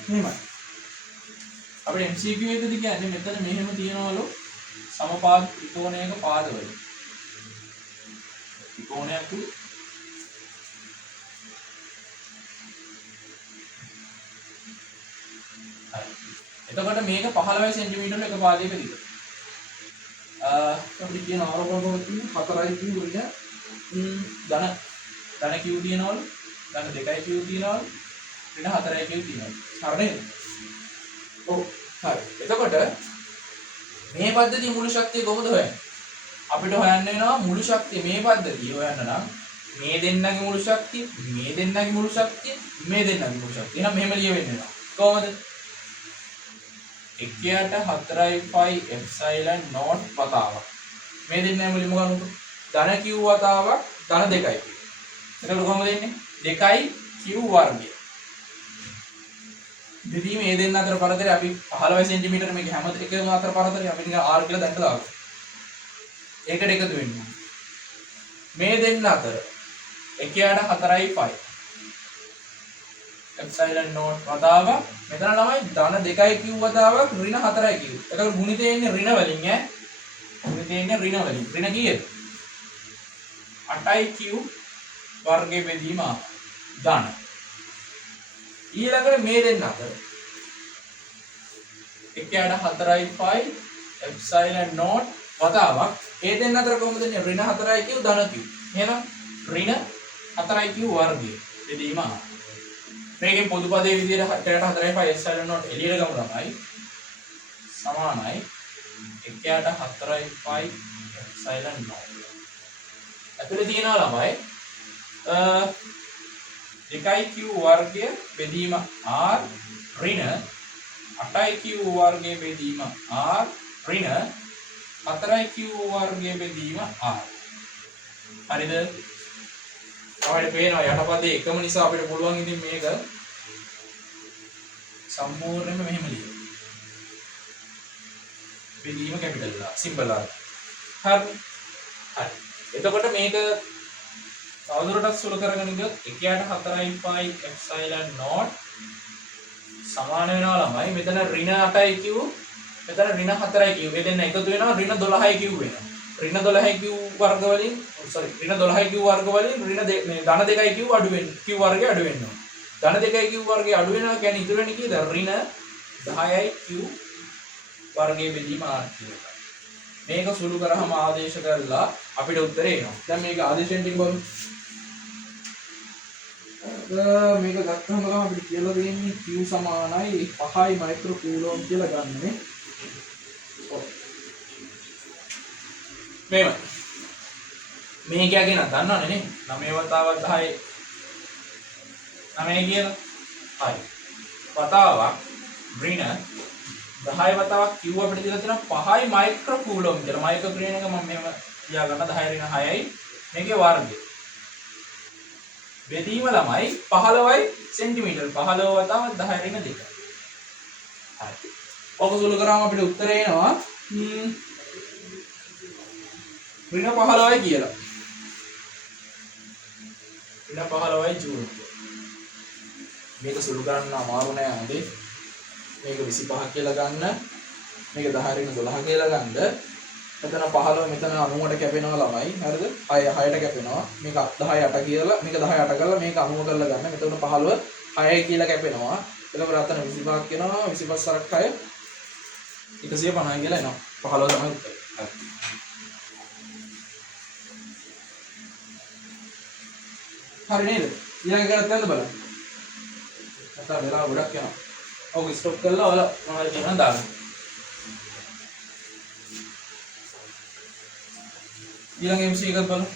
මෙහෙමයි. අපේ MCQ එකේදී කියන්නේ මෙතන මෙහෙම තියනවලු සමපාද ත්‍රිකෝණයක පාදවල. ත්‍රිකෝණයක් හරි. එතකොට මේක 15 සෙන්ටිමීටර එක පාදයක දිග. අපිට කියන ආරෝපණය තියෙන 4යි q ධන q තියනවලු ධන 2යි q තියනවලු ඍණ 4යි q තියනවලු. හරි නේද? ඔව්. හරි. එතකොට මේ පද්ධතිය මුළු ශක්තිය කොහොමද හොයන්නේ? අපිට හොයන්න වෙනවා මුළු ශක්තිය මේ පද්ධතිය හොයන්න නම් මේ දෙන්නගේ මුළු ශක්තිය, මේ දෙන්නගේ මුළු ශක්තිය, මේ දෙන්නගේ මුළු ශක්තිය. එහෙනම් මෙහෙම ලියවෙන්න වෙනවා. කොහොමද? 1ට 4යි 5 එප්සයිලන් නෝට් වතාවක්. මේ දෙන්නම මුලින්ම ගන්නකො. ධන q වතාවක් ධන 2යි. එතකොට කොහොමද එන්නේ? 2යි q වර්ගය. දෙදී මේ දෙන්න අතර පරතරය අපි 15 සෙන්ටිමීටර මේක හැම එකම අතර පරතරය අපි නිකන් r කියලා දැක්ක දාගමු. ඒකට එකතු වෙන්න. මේ දෙන්න අතර 1ට 4යි 5 එප්සයිලන් නෝට් වතාවක් මෙතන ළමයි ධන 2යි q වතාවක් ඍණ 4යි q. එතකොට ගුණිතේ ඉන්නේ ඍණ වලින් ඈ. ගුණිතේ ඉන්නේ ඍණ වලින්. ඍණ කීයද? 8යි q වර්ගයේ බෙදීම ධන. ඊළඟට මේ දෙන්න අතර 1ට 4යි 5 එප්සයිලන් නෝට් වතාවක් ඒ දෙන්න අතර කොහොමද දෙන්නේ? ඍණ 4යි q ධන q. එහෙනම් ඍණ 4යි q වර්ගයේ බෙදීම මේකෙන් පොදු පදයේ විදිහට 1ට 4යි 5 එප්සයිලන් නෝට් එළියට ගමු ළමයි සමානයි 1ට 4යි 5 එප්සයිලන් නෝට්. ඇතුලේ තියෙනවා ළමයි 2යි q වර්ගය බෙදීම r ඍණ 8යි q වර්ගය බෙදීම r ඍණ 4යි q වර්ගය බෙදීම r. හරිද? අපිට පේනවා යටපදේ එකම නිසා අපිට පුළුවන් ඉතින් මේක සම්පූර්ණයෙන්ම මෙහෙම ලියන්න. බෙදීම කැපිටල් R සිම්බල් R. හරි. හරි. එතකොට මේක තවදුරටත් සුළු කරගෙන ගියොත් 1ට 4යි 5 එප්සයිලන් නෝට් සමාන වෙනවා ළමයි මෙතන ඍණ 8යි q මෙතන ඍණ 4යි q. මේ දෙන්න එකතු වෙනවා ඍණ 12යි q වෙනවා. ඍණ 12යි q වර්ග වලින් ඍණ 12යි q වර්ග වලින් ඍණ මේ ධන 2යි q අඩු වෙන q වර්ගය අඩු වෙනවා. ධන 2යි q වර්ගය අඩු වෙනවා කියන්නේ ඉතුරු වෙන්නේ කීයද? ඍණ 10යි q වර්ගයේ බෙදීම r කියලා. මේක සුළු කරාම ආදේශ කරලා අපිට උත්තරේ එනවා. දැන් මේක ආදේශයෙන් ටික බලමු. මේක ගත්තම අපිට කියලා දෙන්නේ q සමානයි 5යි මයික්‍රෝ කූලෝම් කියලා ගන්නනේ. මේව මේක ගැන දන්නවනේ නේ 9 වතාවක් 10 9 කියලා හරි වතාවක් ඍණ 10 වතාවක් q අපිට දීලා තියෙනවා 5යි මයික්‍රෝ කූලෝම් කියලා. මයික්‍රෝ ක්‍රියන එක මම මෙහෙම ලියා ගන්න 10 ඍණ 6යි මේකේ වර්ගය බෙදීම ළමයි 15යි සෙන්ටිමීටර 15 වතාවක් 10 ඍණ 2. හරි ඔක සුළු කරාම අපිට උත්තරේ එනවා ඍණ 15යි කියලා. ඍණ 15යි ජූල්. මේක සුළු කරන්න අමාරු නෑ හොඳේ. මේක 25 කියලා ගන්න. මේක 10 ඍණ 12 කියලා ගන්න. මෙතන 15 මෙතන 90ට කැපෙනවා ළමයි. හරිද? 6ට කැපෙනවා. මේක 10 8 කියලා මේක 10 8 කරලා මේක 90 කරලා ගන්න. මෙතන 15 6යි කියලා කැපෙනවා. එතකොට අතන 25ක් වෙනවා. 25 සරක් 6 150 කියලා එනවා. 15 තමයි උත්තරේ. හරි. හරි නේද? ඊළඟ කරත් යන්න බලන්න. නැත්නම් වෙලාව ගොඩක් යනවා. ඔව් ස්ටොප් කරලා ඔයාලා මොනවද කියනවා දාන්න. ඊළඟ MC එකක් බලමු.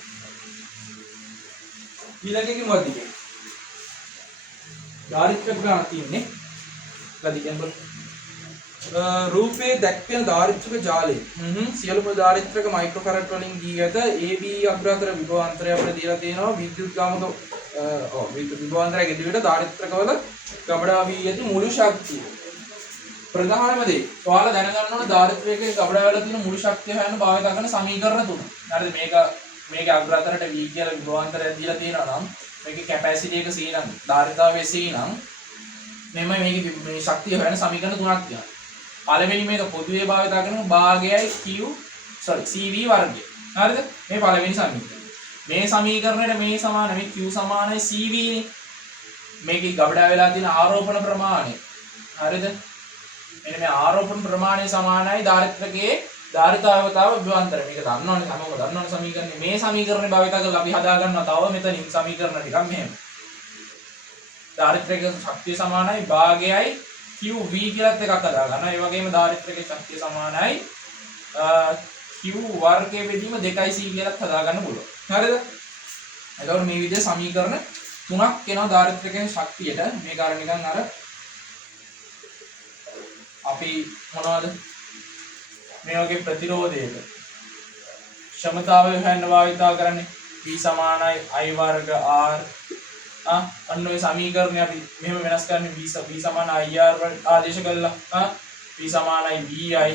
ඊළඟ එකේ මොකක්ද කියන්නේ? ධාරිත්‍රක ගණන් තියෙන්නේ. ගලි කියන්න රූපයේ දැක්වෙන ධාරිත්‍රක ජාලය. සියලුම ධාරිත්‍රක මයික්‍රෝෆැරඩ් වලින් දී ඇත. AB අග්‍රාතර විභවාන්තරය අපිට දීලා තියෙනවා. විද්‍යුත් ගාමක විභවාන්තරයක ඉදිරියට ධාරිත්‍රක වල ගබඩා වී ඇති මුළු ශක්තිය. ප්‍රධානම දේ ඔයාලා දැනගන්න ඕන ධාරිත්‍රයේ ගබඩා වෙලා තියෙන මුළු ශක්තිය හොයන්න භාවිත කරන සමීකරණ තුන. හරිද? මේක අග්‍රාතරට V කියලා විභවාන්තරයක් දීලා තියෙනවා නම් මේකේ කැපැසිටි එක C නම් ධාරිතාවයේ C නම් මෙන්න මේ ශක්තිය හොයන සමීකරණ තුනක් තියෙනවා. පළවෙනි මේක පොදුවේ භාවිත කරන භාගයයි CV වර්ගය. හරිද? මේ පළවෙනි සමීකරණය. මේ සමීකරණයට මේ සමාන මේ Q සමානයි CV නේ. මේකේ ගබඩා වෙලා තියෙන ආරෝපණ ප්‍රමාණය. හරිද? මෙන්න මේ ආරෝපණ ප්‍රමාණය සමානයි ධාරිත්‍රකයේ ධාරිතාවතාව විභවාන්තරය. මේක දන්නවනේ හැමෝම දන්නවනේ සමීකරණය. මේ සමීකරණය භාවිත කරලා අපි හදා ගන්නවා තව මෙතනින් සමීකරණ ටිකක් මෙහෙම. ධාරිත්‍රකයේ ශක්තිය සමානයි භාගයයි QV කියලාත් එකක් හදා ගන්නවා. ඒ වගේම ධාරිත්‍රකයේ ශක්තිය සමානයි Q වර්ගයේ බෙදීම 2C කියලාත් හදා ගන්න පුළුවන්. හරිද? එතකොට මේ විදිහේ සමීකරණ තුනක් එනවා ධාරිත්‍රකයේ ශක්තියට. මේක අර නිකන් අර අපි මොනවද මේ වගේ ප්‍රතිරෝධයක ක්ෂමතාවය හොයන්න භාවිත කරන්නේ V සමානයි I වර්ග R අන්න ඔය සමීකරණය අපි මෙහෙම වෙනස් කරන්නේ V සමාන IR ආදේශ කළා V සමානයි VI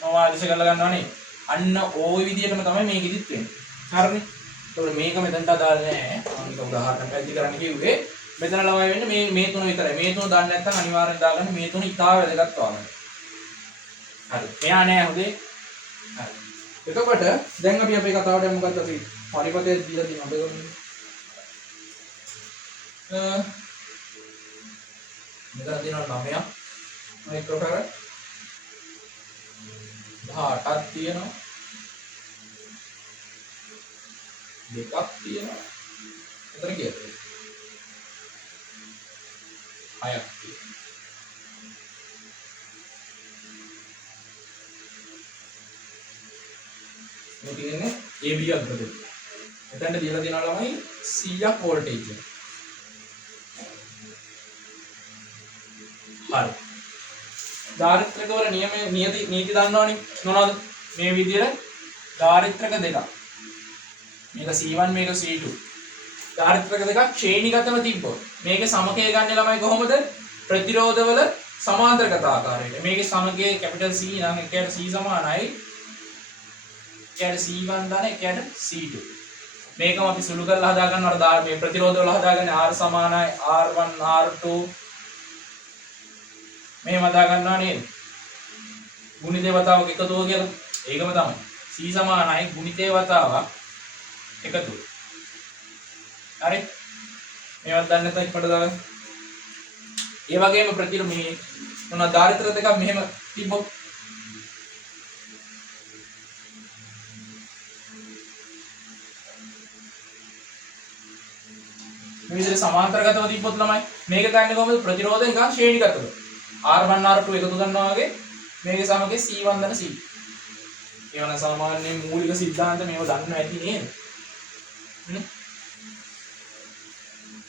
මම ආදේශ කරලා ගන්නවනේ අන්න ওই විදිහටම තමයි මේකෙදිත් වෙන්නේ හරිනේ ඒතකොට මේක මෙතනට අදාළ නැහැ මම ඒක උදාහරණයක් පැහැදිලි කරන්න කිව්වේ මෙතන ළමයි වෙන්නේ මේ තුන විතරයි මේ තුන දන්නේ නැත්නම් අනිවාර්යෙන් දාගන්න මේ තුන ඉතාල වැදගත් වань හරි මෙයා නෑ හොදේ හරි එතකොට දැන් අපි අපේ කතාවට යමු මොකද්ද අපි පරිපතය දීලා තියෙනවා අපි ගමු මෙතන තියෙනවා 9ක් මයික්‍රෝෆැරඩ් 18ක් තියෙනවා දෙකක් තියෙනවා එතන කීයද 6ක් තියෙනවා මේ තියෙන්නේ AB අග්‍රතය. එතනට දීලා තියෙනවා ළමයි 100ක් වෝල්ටේජ් එක. හරි. ධාරිත්‍රක වල නීති දන්නවනේ මොනවද? මේ විදිහට ධාරිත්‍රක දෙකක්. මේක C1 මේක C2. ධාරිත්‍රක දෙකක් ශ්‍රේණිගතව තිබ්බොත් මේකේ සමකය ගන්න ළමයි කොහොමද? ප්‍රතිරෝධවල සමාන්තරගත ආකාරයට. මේකේ සමකය කැපිටල් C නම් එකට C සමානයි එකට C1 දාන එකට C2 මේකම අපි සුළු කරලා හදා ගන්නවා මේ ප්‍රතිරෝධ වල හදාගන්නේ R සමානයි R1 R2 මෙහෙම හදා ගන්නවා නේද ගුණිතේ වතාවක් එකතුව කියලා ඒකම තමයි C සමානයි ගුණිතේ වතාවක් එකතුව හරි මේවත් දන්නේ නැත්නම් ඉක්මනට දාගන්න ඒ වගේම ප්‍රතිරෝධ මේ මොනවා ධාරිත්‍ර දෙකක් මෙහෙම තිබ්බොත් මේ විදිහට සමාන්තරගතව තිබ්බොත් ළමයි මේක ගන්නේ කොහොමද ප්‍රතිරෝධ නිකන් ශ්‍රේණිගතව R1 R2 එකතු කරනවා වගේ මේකේ සමගයේ C1 දන C. ඒවන සාමාන්‍ය මූලික સિદ્ધාන්ත මේව දන්නවා ඇති නේද?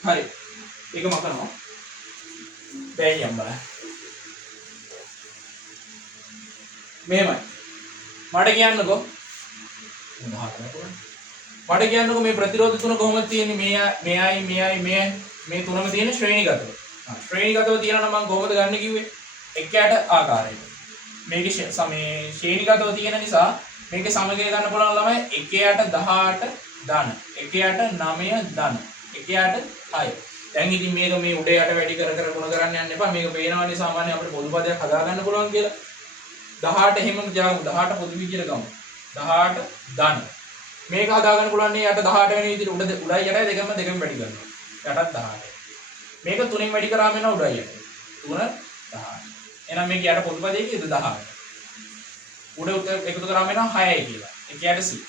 හරි. ඒක මකනවා. දැන් යම් බලන්න. මෙහෙමයි. මට කියන්නකෝ. මට කියන්නකෝ මේ ප්‍රතිරෝධ තුන කොහොමද තියෙන්නේ මෙයයි මේ තුනම තියෙන ශ්‍රේණිගතව. ශ්‍රේණිගතව තියෙනවා නම් මම කොහොමද ගන්න කිව්වේ? එකයට ආකාරයට. මේකේ ශ්‍රේණිගතව තියෙන නිසා මේකේ සමගය ගන්න පුළුවන් ළමයි 1යට 18 ධන 1යට 9 ධන 1යට 6. දැන් ඉතින් මේක මේ උඩ යට වැඩි කර ගුණ කරන්න යන්න එපා. මේක පේනවනේ සාමාන්‍ය අපිට පොදු පදයක් හදා ගන්න පුළුවන් කියලා. 18 එහෙමම දාමු 18 පොදු විදියට ගමු. 18 ධන මේක හදාගන්න පුළුවන් නේ යට 18 වෙන විදිහට උඩයි යටයි දෙකම වැඩි කරනවා. යටත් 18. මේක තුනෙන් වැඩි කරාම එනවා උඩයි යට. 3 18. එහෙනම් මේක යට පොදු පදයේ කීයද 18. උඩ එකතු කරාම එනවා 6යි කියලා. ඒක යට C.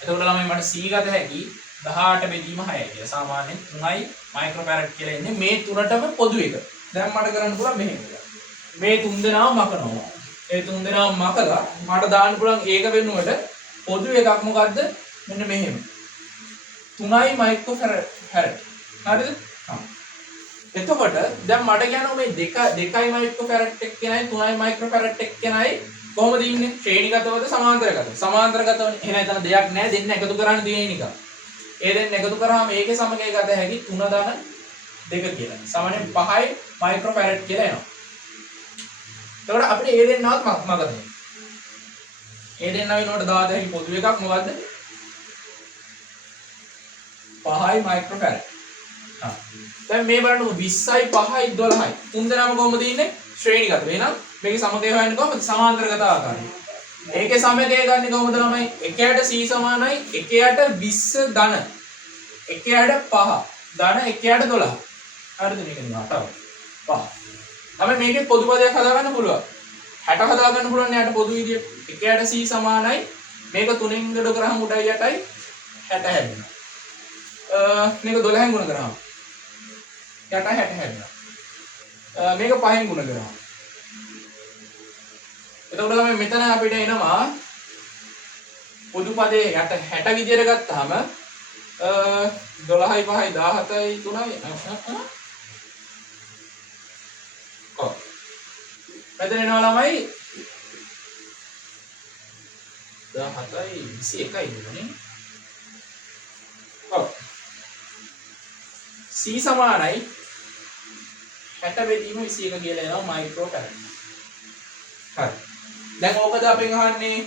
එතකොට ළමයි මට C ගත හැකි 18 බෙදීම 6යි කියලා. සාමාන්‍යයෙන් 3යි මයික්‍රෝෆැරඩ් කියලා එන්නේ මේ තුනටම පොදු එක. දැන් මට කරන්න පුළුවන් මෙහෙම එක. මේ තුන් දෙනාම මකනවා. ඒ තුන් දෙනාම මකලා මට දාන්න පුළුවන් ඒක වෙනුවට පොදු එකක් මොකද්ද? මෙන්න මෙහෙම. 3යි මයික්‍රෝෆැරඩ්. හරිද? හා. එතකොට දැන් මට කියනවා මේ 2යි මයික්‍රෝෆැරඩ් එක්කෙනයි 3යි මයික්‍රෝෆැරඩ් එක්කෙනයි කොහොමද ඉන්නේ? ශ්‍රේණිගතවද සමාන්තරගතවද? සමාන්තරගතවනේ. එහෙනම් එතන දෙයක් නැහැ. දෙන්න එකතු කරන්න තියෙන එක. ඒ දෙන්න එකතු කරාම ඒකේ සමගය ගත හැකි 3 ධන 2 කියලා. සාමාන්‍යයෙන් 5යි මයික්‍රෝෆැරඩ් කියලා එනවා. එතකොට අපිට ඒ දෙන්නවත් මග දෙන්න. ඒ දෙන්න වෙනකොට දාත හැකි පොදු එකක් මොකද්ද? 5යි මයික්‍රෝෆැරඩ්. හා. දැන් මේ බලන්න 20යි 5යි 12යි. තුන් දෙනාම කොහොමද ඉන්නේ? ශ්‍රේණිගත. එහෙනම් මේකේ සමගය හොයන්නේ කොහොමද? සමාන්තරගත ආකාරයෙන්. ඒකේ සමගය ගන්නේ කොහොමද ළමයි? එකයට c සමානයි එකයට 20 ධන. එකයට 5 ධන එකයට 12. හරිද මේක නටව. 5. අපි මේකේ පොදු පදයක් හදාගන්න පුළුවන්. 60 හදාගන්න පුළුවන් නේ යට පොදු විදියට. එකයට c සමානයි මේක 3න් ගඩ කරාම උඩයි යටයි 60 හැදෙනවා. මේක 12න් ගුණ කරාම යට 60 හැදෙනවා. මේක 5න් ගුණ කරාම. එතකොට තමයි මෙතන අපිට එනවා පොදු පදේ යට 60 විදියට ගත්තාම 12යි 5යි 17යි 3යි ඔව්. මෙතන එනවා ළමයි 17යි 21යි නේ. ඔව්. c සමානයි 60 බෙදීම 21 කියලා එනවා මයික්‍රෝෆැරඩ්. හරි. දැන් ඕකද අපෙන් අහන්නේ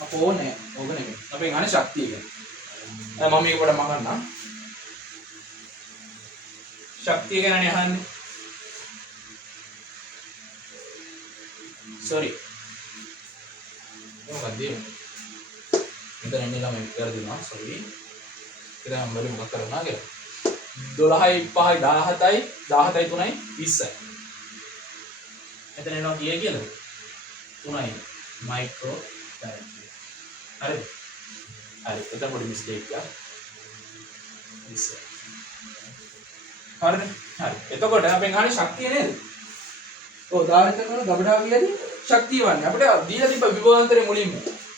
අපෝ නෑ. ඕක නෙමෙයි. අපෙන් අහන්නේ ශක්තිය ගැන. මම මේක පොඩ්ඩක් මහන්නම්. ශක්තිය ගැනනේ අහන්නේ. sorry. මොකක්ද මේ? මෙතන එන්නේ ළමයි වැරදිනවා. sorry. ඉතින් මම බලමු මොකක් කරනවා කියලා. 12යි 5යි 17යි 17යි 3යි 20යි. මෙතන එනවා කීය කියලාද? 3යි මයික්‍රෝ ෆැරඩ්. හරිද? හරි. එතන පොඩි මිස්ටේක් එකක්. 20. හරිද? හරි. එතකොට අපෙන් අහන්නේ ශක්තිය නේද? ඔව් ධාරිත කරන ගබඩාව කියදී ශක්තිය වන්නේ. අපිට දීලා තිබ්බ විභවාන්තරේ මුලින්ම.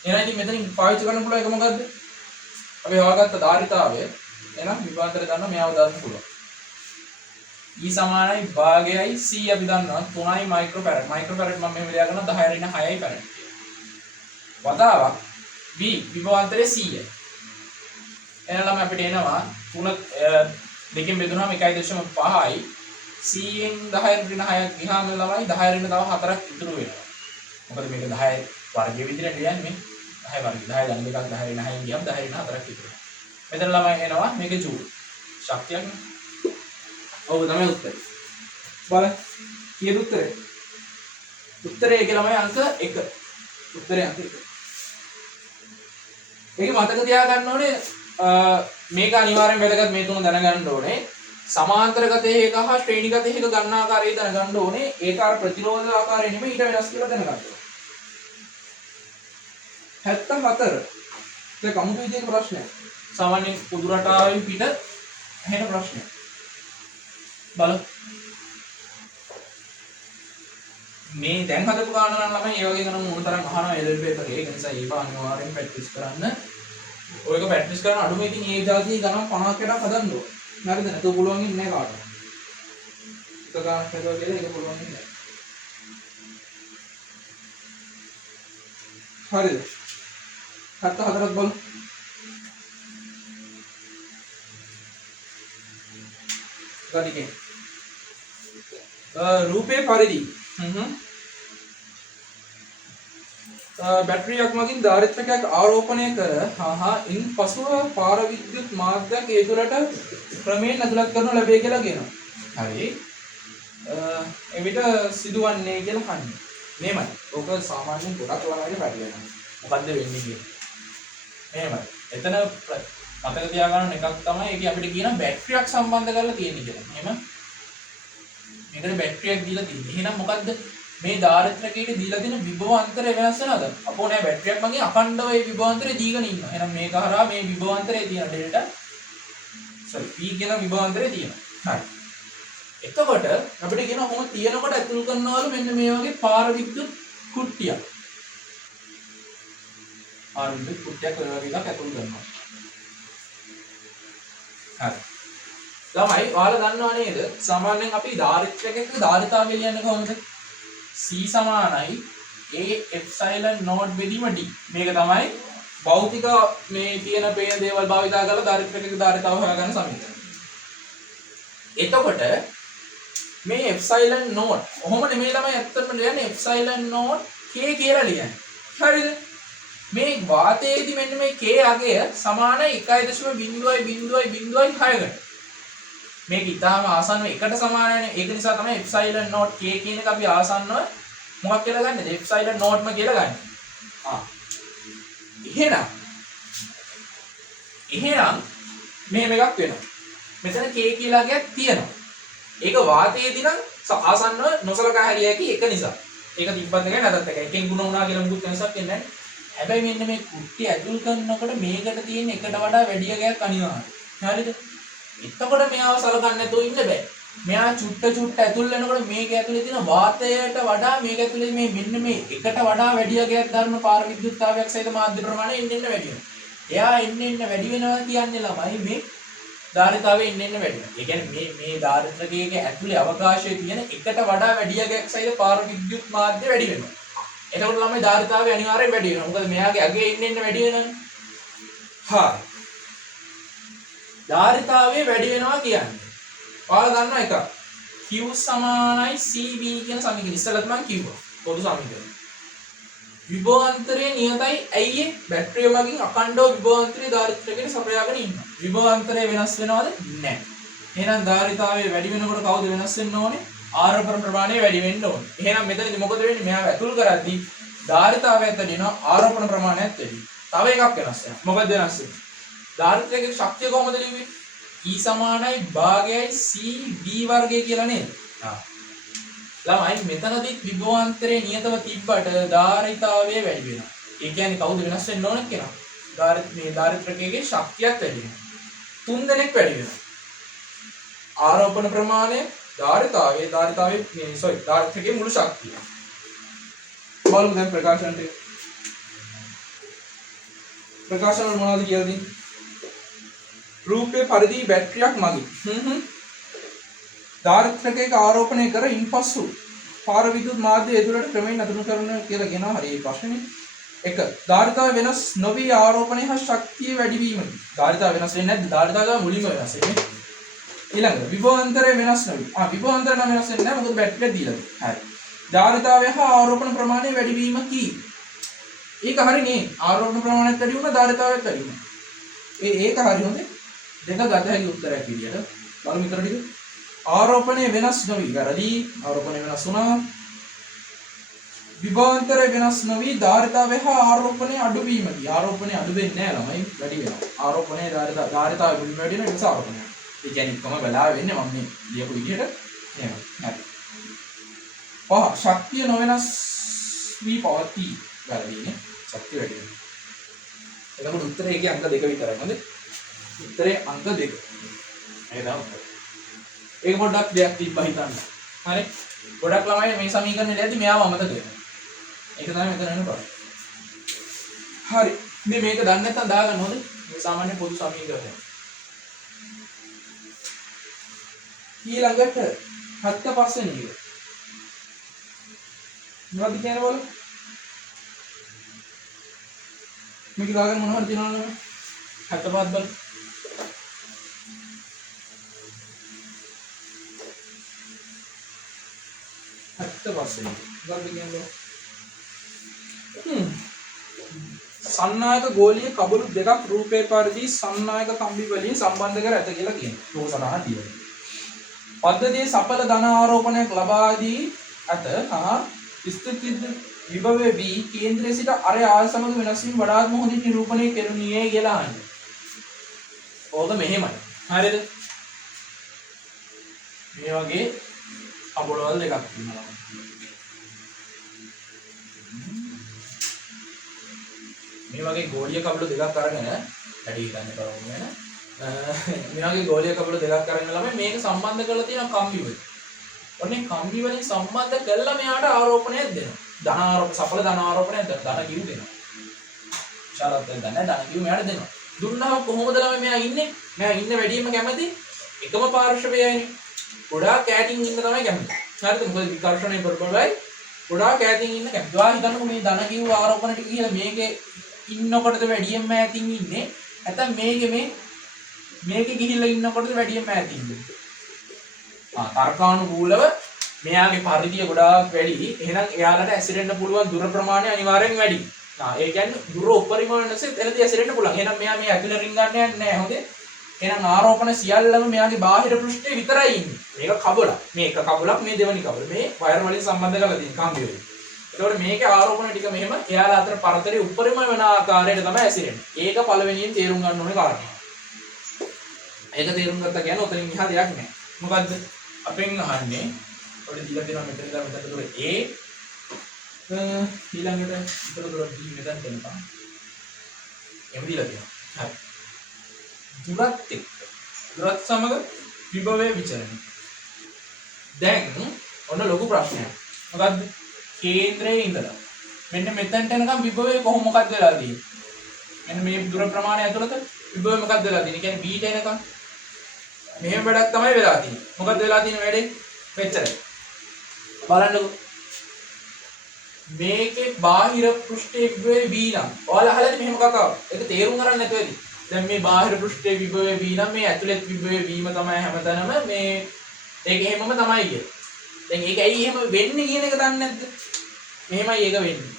එහෙනම් ඉතින් මෙතනින් පාවිච්චි කරන්න පුළුවන් එක මොකද්ද? අපි හොයාගත්ත ධාරිතාවය. එහෙනම් විභවාන්තරේ දන්නවා මෙයාව දාන්න පුළුවන්. E සමානයි භාගයයි C අපි දන්නවා 3යි මයික්‍රෝෆැරඩ්. මයික්‍රෝෆැරඩ් මම මෙහෙම ලියා ගන්නවා 10 රින 6යි ෆැරඩ්. වතාවක් B විභවාන්තරේ 100යි. එහෙනම් අපිට එනවා 3 දෙකෙන් බෙදුනහම 1.5යි C ෙන් 10 රින 6ක් ගියාම ළමයි 10 රින තව 4ක් ඉතුරු වෙනවා. මොකද මේක 10 වර්ගයේ විදිහට ලියන්නේ 10 වර්ගය 10 ධන දෙකක් 10 රින 6න් ගියාම 10 රින 4ක් ඉතුරු වෙනවා. මෙතන ළමයි එනවා මේක ජූල්. ශක්තියක් නේ. ඔව් තමයි උත්තරේ. බලන්න. කීයද උත්තරේ? උත්තරේ ඒක ළමයි අංක 1. උත්තරේ අංක 1. මේක මතක තියාගන්න ඕනේ මේක අනිවාර්යෙන් වැදගත් මේ තුන දැනගන්න ඕනේ. සමාන්තරගත හේක හා ශ්‍රේණිගත හේක ගන්න ආකාරය දැනගන්න ඕනේ. ඒක අර ප්‍රතිරෝධ ආකාරය නෙමෙයි ඊට වෙනස් කියලා දැනගන්න ඕනේ. 74. ඒක අමුතු විදිහේ ප්‍රශ්නයක්. සාමාන්‍ය පොදු රටාවෙන් පිට ඇහෙන ප්‍රශ්නයක්. බලමු. මේ දැන් හදපු ගාන නම් ළමයි ඒ වගේ ගණන් මොන තරම් අහනවා එළවලු පේපර් එකේ. ඒක නිසා ඒක අනිවාර්යෙන් ප්‍රැක්ටිස් කරන්න. ඔයක ප්‍රැක්ටිස් කරන අඩුම ඉතින් ඒ જાතියේ ගණන් 50ක් විතර හදන්න ඕන. හරිද? නැතුව පුළුවන් ඉන්නේ නැහැ කාටවත්. එක ගානක් හදුවා කියලා ඒක පුළුවන් ඉන්නේ නැහැ. හරිද? 74ක් බලමු. ගණිතේ රූපේ පරිදි බැටරියක් මගින් ධාරිත්‍රකයක් ආරෝපණය කර ඉන් පසුව පාර විද්‍යුත් මාධ්‍යයක් ඒ තුළට ක්‍රමයෙන් ඇතුළත් කරනු ලැබේ කියලා කියනවා. හරි. එවිට සිදුවන්නේ කියලා අහන්නේ. මෙහෙමයි. ඔක සාමාන්‍යයෙන් ගොඩක් ළමයිට පැටලෙනවා. මොකද්ද වෙන්නේ කියන්නේ? මෙහෙමයි. එතන මතක තියාගන්න එකක් තමයි ඒක අපිට කියන බැටරියක් සම්බන්ධ කරලා තියෙන්නේ කියලා. එහෙම මේකට බැටරියක් දීලා තියෙන්නේ. එහෙනම් මොකද්ද මේ ධාරිත්‍රකයේ දීලා තියෙන විභවාන්තරය වෙනස් වෙනවද? අපෝ නෑ බැටරියක් මගේ අඛණ්ඩව ඒ විභවාන්තරය දීගෙන ඉන්නවා. එහෙනම් මේක හරහා මේ විභවාන්තරයේ තියෙන ඩෙල්ටා P කියන විභවාන්තරය තියෙනවා. හරි. එතකොට අපිට කියන කොහොම තියෙනකොට ඇතුල් කරනවලු මෙන්න මේ වගේ පාර විද්‍යුත් කුට්ටියක්. පාර විද්‍යුත් කුට්ටියක් ඔය වගේ එකක් ඇතුල් කරනවා. හරි. ළමයි ඔයාලා දන්නව නේද? සාමාන්‍යයෙන් අපි ධාරිත්‍රකයක ධාරිතාවය ලියන්නේ කොහොමද? C සමානයි A epsilon naught බෙදීම D. මේක තමයි භෞතික මේ තියෙන පේන දේවල් භාවිතා කරලා ධාරිත්‍රකයක ධාරිතාව හොයාගන්න සමීකරණය. එතකොට මේ epsilon naught ඔහොම නෙමෙයි ළමයි ඇත්තටම ලියන්නේ epsilon naught k කියලා ලියන්නේ. හරිද? මේ වාතයේදී මෙන්න මේ k අගය සමානයි 1.0.0.06කට. මේක ඊටාම ආසන්නව එකට සමානයිනේ. ඒක නිසා තමයි epsilon naught k කියන එක අපි ආසන්නව මොකක් කියලා ගන්නද? epsilon naught ම කියලා ගන්න. එහෙනම් මෙහෙම එකක් වෙනවා. මෙතන k කියලා ගයක් තියෙනවා. ඒක වාතයේදී නම් ආසන්නව නොසලකා හැරිය හැකි එක නිසා. ඒක තිබ්බත් එකයි නැතත් එකයි. එකෙන් ගුණ වුණා කියලා මුකුත් වෙනසක් වෙන්නේ නැහැ. හැබැයි මෙන්න මේ කුට්ටි ඇතුල් කරනකොට මේකට තියෙන එකට වඩා වැඩි ගයක් අනිවාර්යයි. හරිද? එතකොට මෙයාව සලකන්නේ නැතුව ඉන්න බෑ. මෙයා චුට්ට ඇතුල් වෙනකොට මේක ඇතුලේ තියෙන වාතයට වඩා මේක ඇතුලේ මේ මෙන්න මේ එකට වඩා වැඩි ගයක් ධර්ම පාර විද්‍යුත්තාවයක් සහිත මාධ්‍ය ප්‍රමාණය එන්න වැඩි වෙනවා. එයා එන්න වැඩි වෙනවා කියන්නේ ළමයි මේ ධාරිතාවය එන්න වැඩි වෙනවා. ඒ කියන්නේ මේ ධාරිත්‍රකයේ ඇතුලේ අවකාශයේ තියෙන එකට වඩා වැඩි ගයක් සහිත පාර විද්‍යුත් මාධ්‍ය වැඩි වෙනවා. එතකොට ළමයි ධාරිතාවය අනිවාර්යෙන් වැඩි වෙනවා. මොකද මෙයාගේ අගේ එන්න වැඩි වෙනවනේ. හා ධාරිතාවය වැඩි වෙනවා කියන්නේ. ඔයාලා දන්නවා එක. Q සමානයි CV කියන සමීකරණය. ඉස්සෙල්ලත් මම කිව්වා. පොදු සමීකරණය. විභවාන්තරයේ නියතයි ඇයි ඒ බැටරිය මගින් අඛණ්ඩව විභවාන්තරයේ ධාරිත්‍රකයට සපයාගෙන ඉන්නවා. විභවාන්තරය වෙනස් වෙනවද? නැහැ. එහෙනම් ධාරිතාවය වැඩි වෙනකොට කවුද වෙනස් වෙන්න ඕනේ? ආරෝපණ ප්‍රමාණය වැඩි වෙන්න ඕනේ. එහෙනම් මෙතනදී මොකද වෙන්නේ? මෙයාව ඇතුල් කරද්දී ධාරිතාවයත් වැඩි වෙනවා ආරෝපණ ප්‍රමාණයත් වැඩි වෙනවා. තව එකක් වෙනස් වෙනවා. මොකද වෙනස් වෙන්නේ? ධාරිත්‍රකයේ ශක්තිය කොහොමද ලියුවේ? E සමානයි භාගයයි C V වර්ගය කියලා නේද? ළමයි මෙතනදී විභවාන්තරයේ නියතව තිබ්බට ධාරිතාවය වැඩි වෙනවා. ඒ කියන්නේ කවුද වෙනස් වෙන්න ඕන කියලා? මේ ධාරිත්‍රකයේ ශක්තියත් වැඩි වෙනවා. තුන් දෙනෙක් වැඩි වෙනවා. ආරෝපණ ප්‍රමාණය ධාරිත්‍රකයේ මුළු ශක්තිය. බලමු දැන් ප්‍රකාශනට. ප්‍රකාශන වල මොනවද කියලා දෙන්නේ? රූපේ පරිදි බැටරියක් මගින් ධාරිත්‍රකයක ආරෝපණය කර ඉන්පසු පාර විද්‍යුත් මාධ්‍ය ඇතුළට ක්‍රමයෙන් අතුරු කරන කියලා කියනවා. හරි මේ ප්‍රශ්නේ. 1. ධාරිතාව වෙනස් නොවි ආරෝපණය හා ශක්තිය වැඩි වීමයි. ධාරිතාව වෙනස් වෙන්නේ නැද්ද? ධාරිතාව මුලින්ම වෙනස් වෙන්නේ. ඊළඟට විභවාන්තරය වෙනස් නොවි. විභවාන්තරය නම් වෙනස් වෙන්නේ නැහැ. මොකද බැටරිය දීලා තියෙනවා. හරි. ධාරිතාවය හා ආරෝපණ ප්‍රමාණය වැඩි වීම කී. ඒක හරිනේ. ආරෝපණ ප්‍රමාණයත් වැඩි වුණා ධාරිතාවයත් වැඩි වුණා. ඒක හරි හොඳේ. දෙක ගත හැකි උත්තරයක් විදියට බලමු ඊතර ටික. ආරෝපණය වෙනස් නොවි. වැරදි. ආරෝපණය වෙනස් වුණා. විභවාන්තරය වෙනස් නොවි ධාරිතාවය හා ආරෝපණය අඩු වීමකි. ආරෝපණය අඩු වෙන්නේ නැහැ ළමයි. වැඩි වෙනවා. ආරෝපණය ධාරිතාවය මුලින්ම වැඩි වෙනවා. ඒක ආරෝපණය. ඒ කියන්නේ කොහොම වෙලාව වෙන්නේ මම මේ ලියපු විදියට එහෙම. හරි. ශක්තිය නොවෙනස් වී පවතී. වැරදිනේ. ශක්තිය වැඩි වෙනවා. එතකොට උත්තරේ ඒකේ අංක 2 විතරයි. හොඳේ. උත්තරේ අංක 2. ඒක තමයි උත්තරේ. ඒක පොඩ්ඩක් දෙයක් තිබ්බා හිතන්න. හරි. ගොඩක් ළමයි මේ සමීකරණය ලියද්දි මෙයාව අමතක කරනවා. ඒක තමයි මෙතන වෙන ප්‍රශ්නේ. හරි. මේ මේක දන්නේ නැත්නම් දාගන්න හොඳේ. මේ සාමාන්‍ය පොදු සමීකරණය. ඊළඟට 7 පස්වෙනි එක. මොනවද කියන්නේ බලන්න. මේක දාගන්න මොනවද තියනවද ළමයි? 7 පහක් බලන්න. සන්නායක ගෝලීය කබලු දෙකක් රූපේ පරිදි සන්නායක කම්බි වලින් සම්බන්ධ කර ඇත කියලා කියනවා. ඒක සටහන තියෙනවා. පද්ධතියේ සඵල ධන ආරෝපණයක් ලබා දී ඇත. ස්ථිති විභවයේ V කේන්ද්‍රයේ සිට අරය ආය සමග වෙනස් වීම වඩාත්ම හොඳින් නිරූපණය කෙරුණියේ කියලා අහන්නේ. ඕක මෙහෙමයි. හරිද? මේ වගේ අබොලවල් දෙකක් තියෙනවා. මේ වගේ ගෝලීය කබල දෙකක් අරගෙන වැඩි හිතන්න කරමු වෙන. මේ වගේ ගෝලීය කබල දෙකක් අරගෙන ළමයි මේක සම්බන්ධ කරලා තියෙන කම්බි වලින්. ඔන්නේ කම්බි වලින් සම්බන්ධ කරලා මෙයාට ආරෝපණයක් දෙනවා. ධන ආරෝප සඵල ධන ආරෝපණයක් ධන කිව් දෙනවා. ශාලත් දැන් ධන කිව් මෙයාට දෙනවා. දුන්නාම කොහොමද ළමයි මෙයා ඉන්නේ? මෙයා ඉන්න වැඩිම කැමති එකම පාර්ශවයයිනේ. ගොඩාක් ඈතින් ඉන්න තමයි කැමති. හරිද? මොකද විකර්ෂණය ප්‍රබලයි. ගොඩාක් ඈතින් ඉන්න කැමති. ඔයා හිතන්නකෝ මේ ධන කිව් ආරෝපණ ටික කියලා මේකේ ඉන්නකොටද වැඩියෙන්ම ඈතින් ඉන්නේ. නැත්නම් මේකේ ගිහිල්ලා ඉන්නකොටද වැඩියෙන්ම ඈතින් ඉන්නේ. තර්කානුකූලව මෙයාගේ පරිධිය ගොඩාක් වැඩි. එහෙනම් එයාලට ඇසිරෙන්න පුළුවන් දුර ප්‍රමාණය අනිවාර්යෙන් වැඩි. ඒ කියන්නේ දුර උපරිම වෙනසෙත් එළදී ඇසිරෙන්න පුළුවන්. එහෙනම් මෙයා මේ ඇතුළේ රින් ගන්න යන්නේ නැහැ. හොඳේ. එහෙනම් ආරෝපණ සියල්ලම මෙයාගේ බාහිර පෘෂ්ඨයේ විතරයි ඉන්නේ. මේක කබලක්. මේක කබලක් මේ දෙවෙනි කබල. මේ වයර් වලින් සම්බන්ධ කරලා තියෙන කම්බි වලින්. ඒතකොට මේකේ ආරෝපණ ටික මෙහෙම එයාලා අතර පරතරේ උපරිම වෙන ආකාරයට තමයි ඇසිරෙන්නේ. ඒක පළවෙනියෙන් තේරුම් ගන්න ඕනේ කාරණා. ඒක තේරුම් ගත්තා කියන්නේ ඔතනින් එහා දෙයක් නැහැ. මොකද්ද? අපෙන් අහන්නේ ඔය දීලා තියෙනවා මෙතන ඉඳලා මෙතන දුර A ඊළඟට ඉතර දුර B මෙතන දෙනවා. එහෙම දීලා තියෙනවා. හරි. දුරත් සමග විභවයේ විචලනය. දැන් ඔන්න ලොකු ප්‍රශ්නයක්. මොකද්ද? කේන්ද්‍රයේ ඉඳලා මෙන්න මෙතනට එනකම් විභවයේ මොකක්ද වෙලා තියෙන්නේ? මෙන්න මේ දුර ප්‍රමාණය ඇතුළත විභවය මොකක්ද වෙලා තියෙන්නේ? කියන්නේ B ට එනකම් මෙහෙම වැඩක් තමයි වෙලා තියෙන්නේ. මොකක්ද වෙලා තියෙන වැඩේ? මෙච්චරයි. බලන්නකෝ. මේකේ බාහිර පෘෂ්ඨයේ විභවය V නම්. ඔයාලා අහලානේ මෙහෙම කතාව. ඒක තේරුම් ගන්න නැතුව ඇති. දැන් මේ බාහිර පෘෂ්ඨයේ විභවය V නම් මේ ඇතුළේ විභවය V ම තමයි හැමතැනම මේ ඒක එහෙමම තමයි කියන්නේ. දැන් ඒක ඇයි එහෙම වෙන්නේ කියන එක දන්නේ නැද්ද? මෙහෙමයි ඒක වෙන්නේ.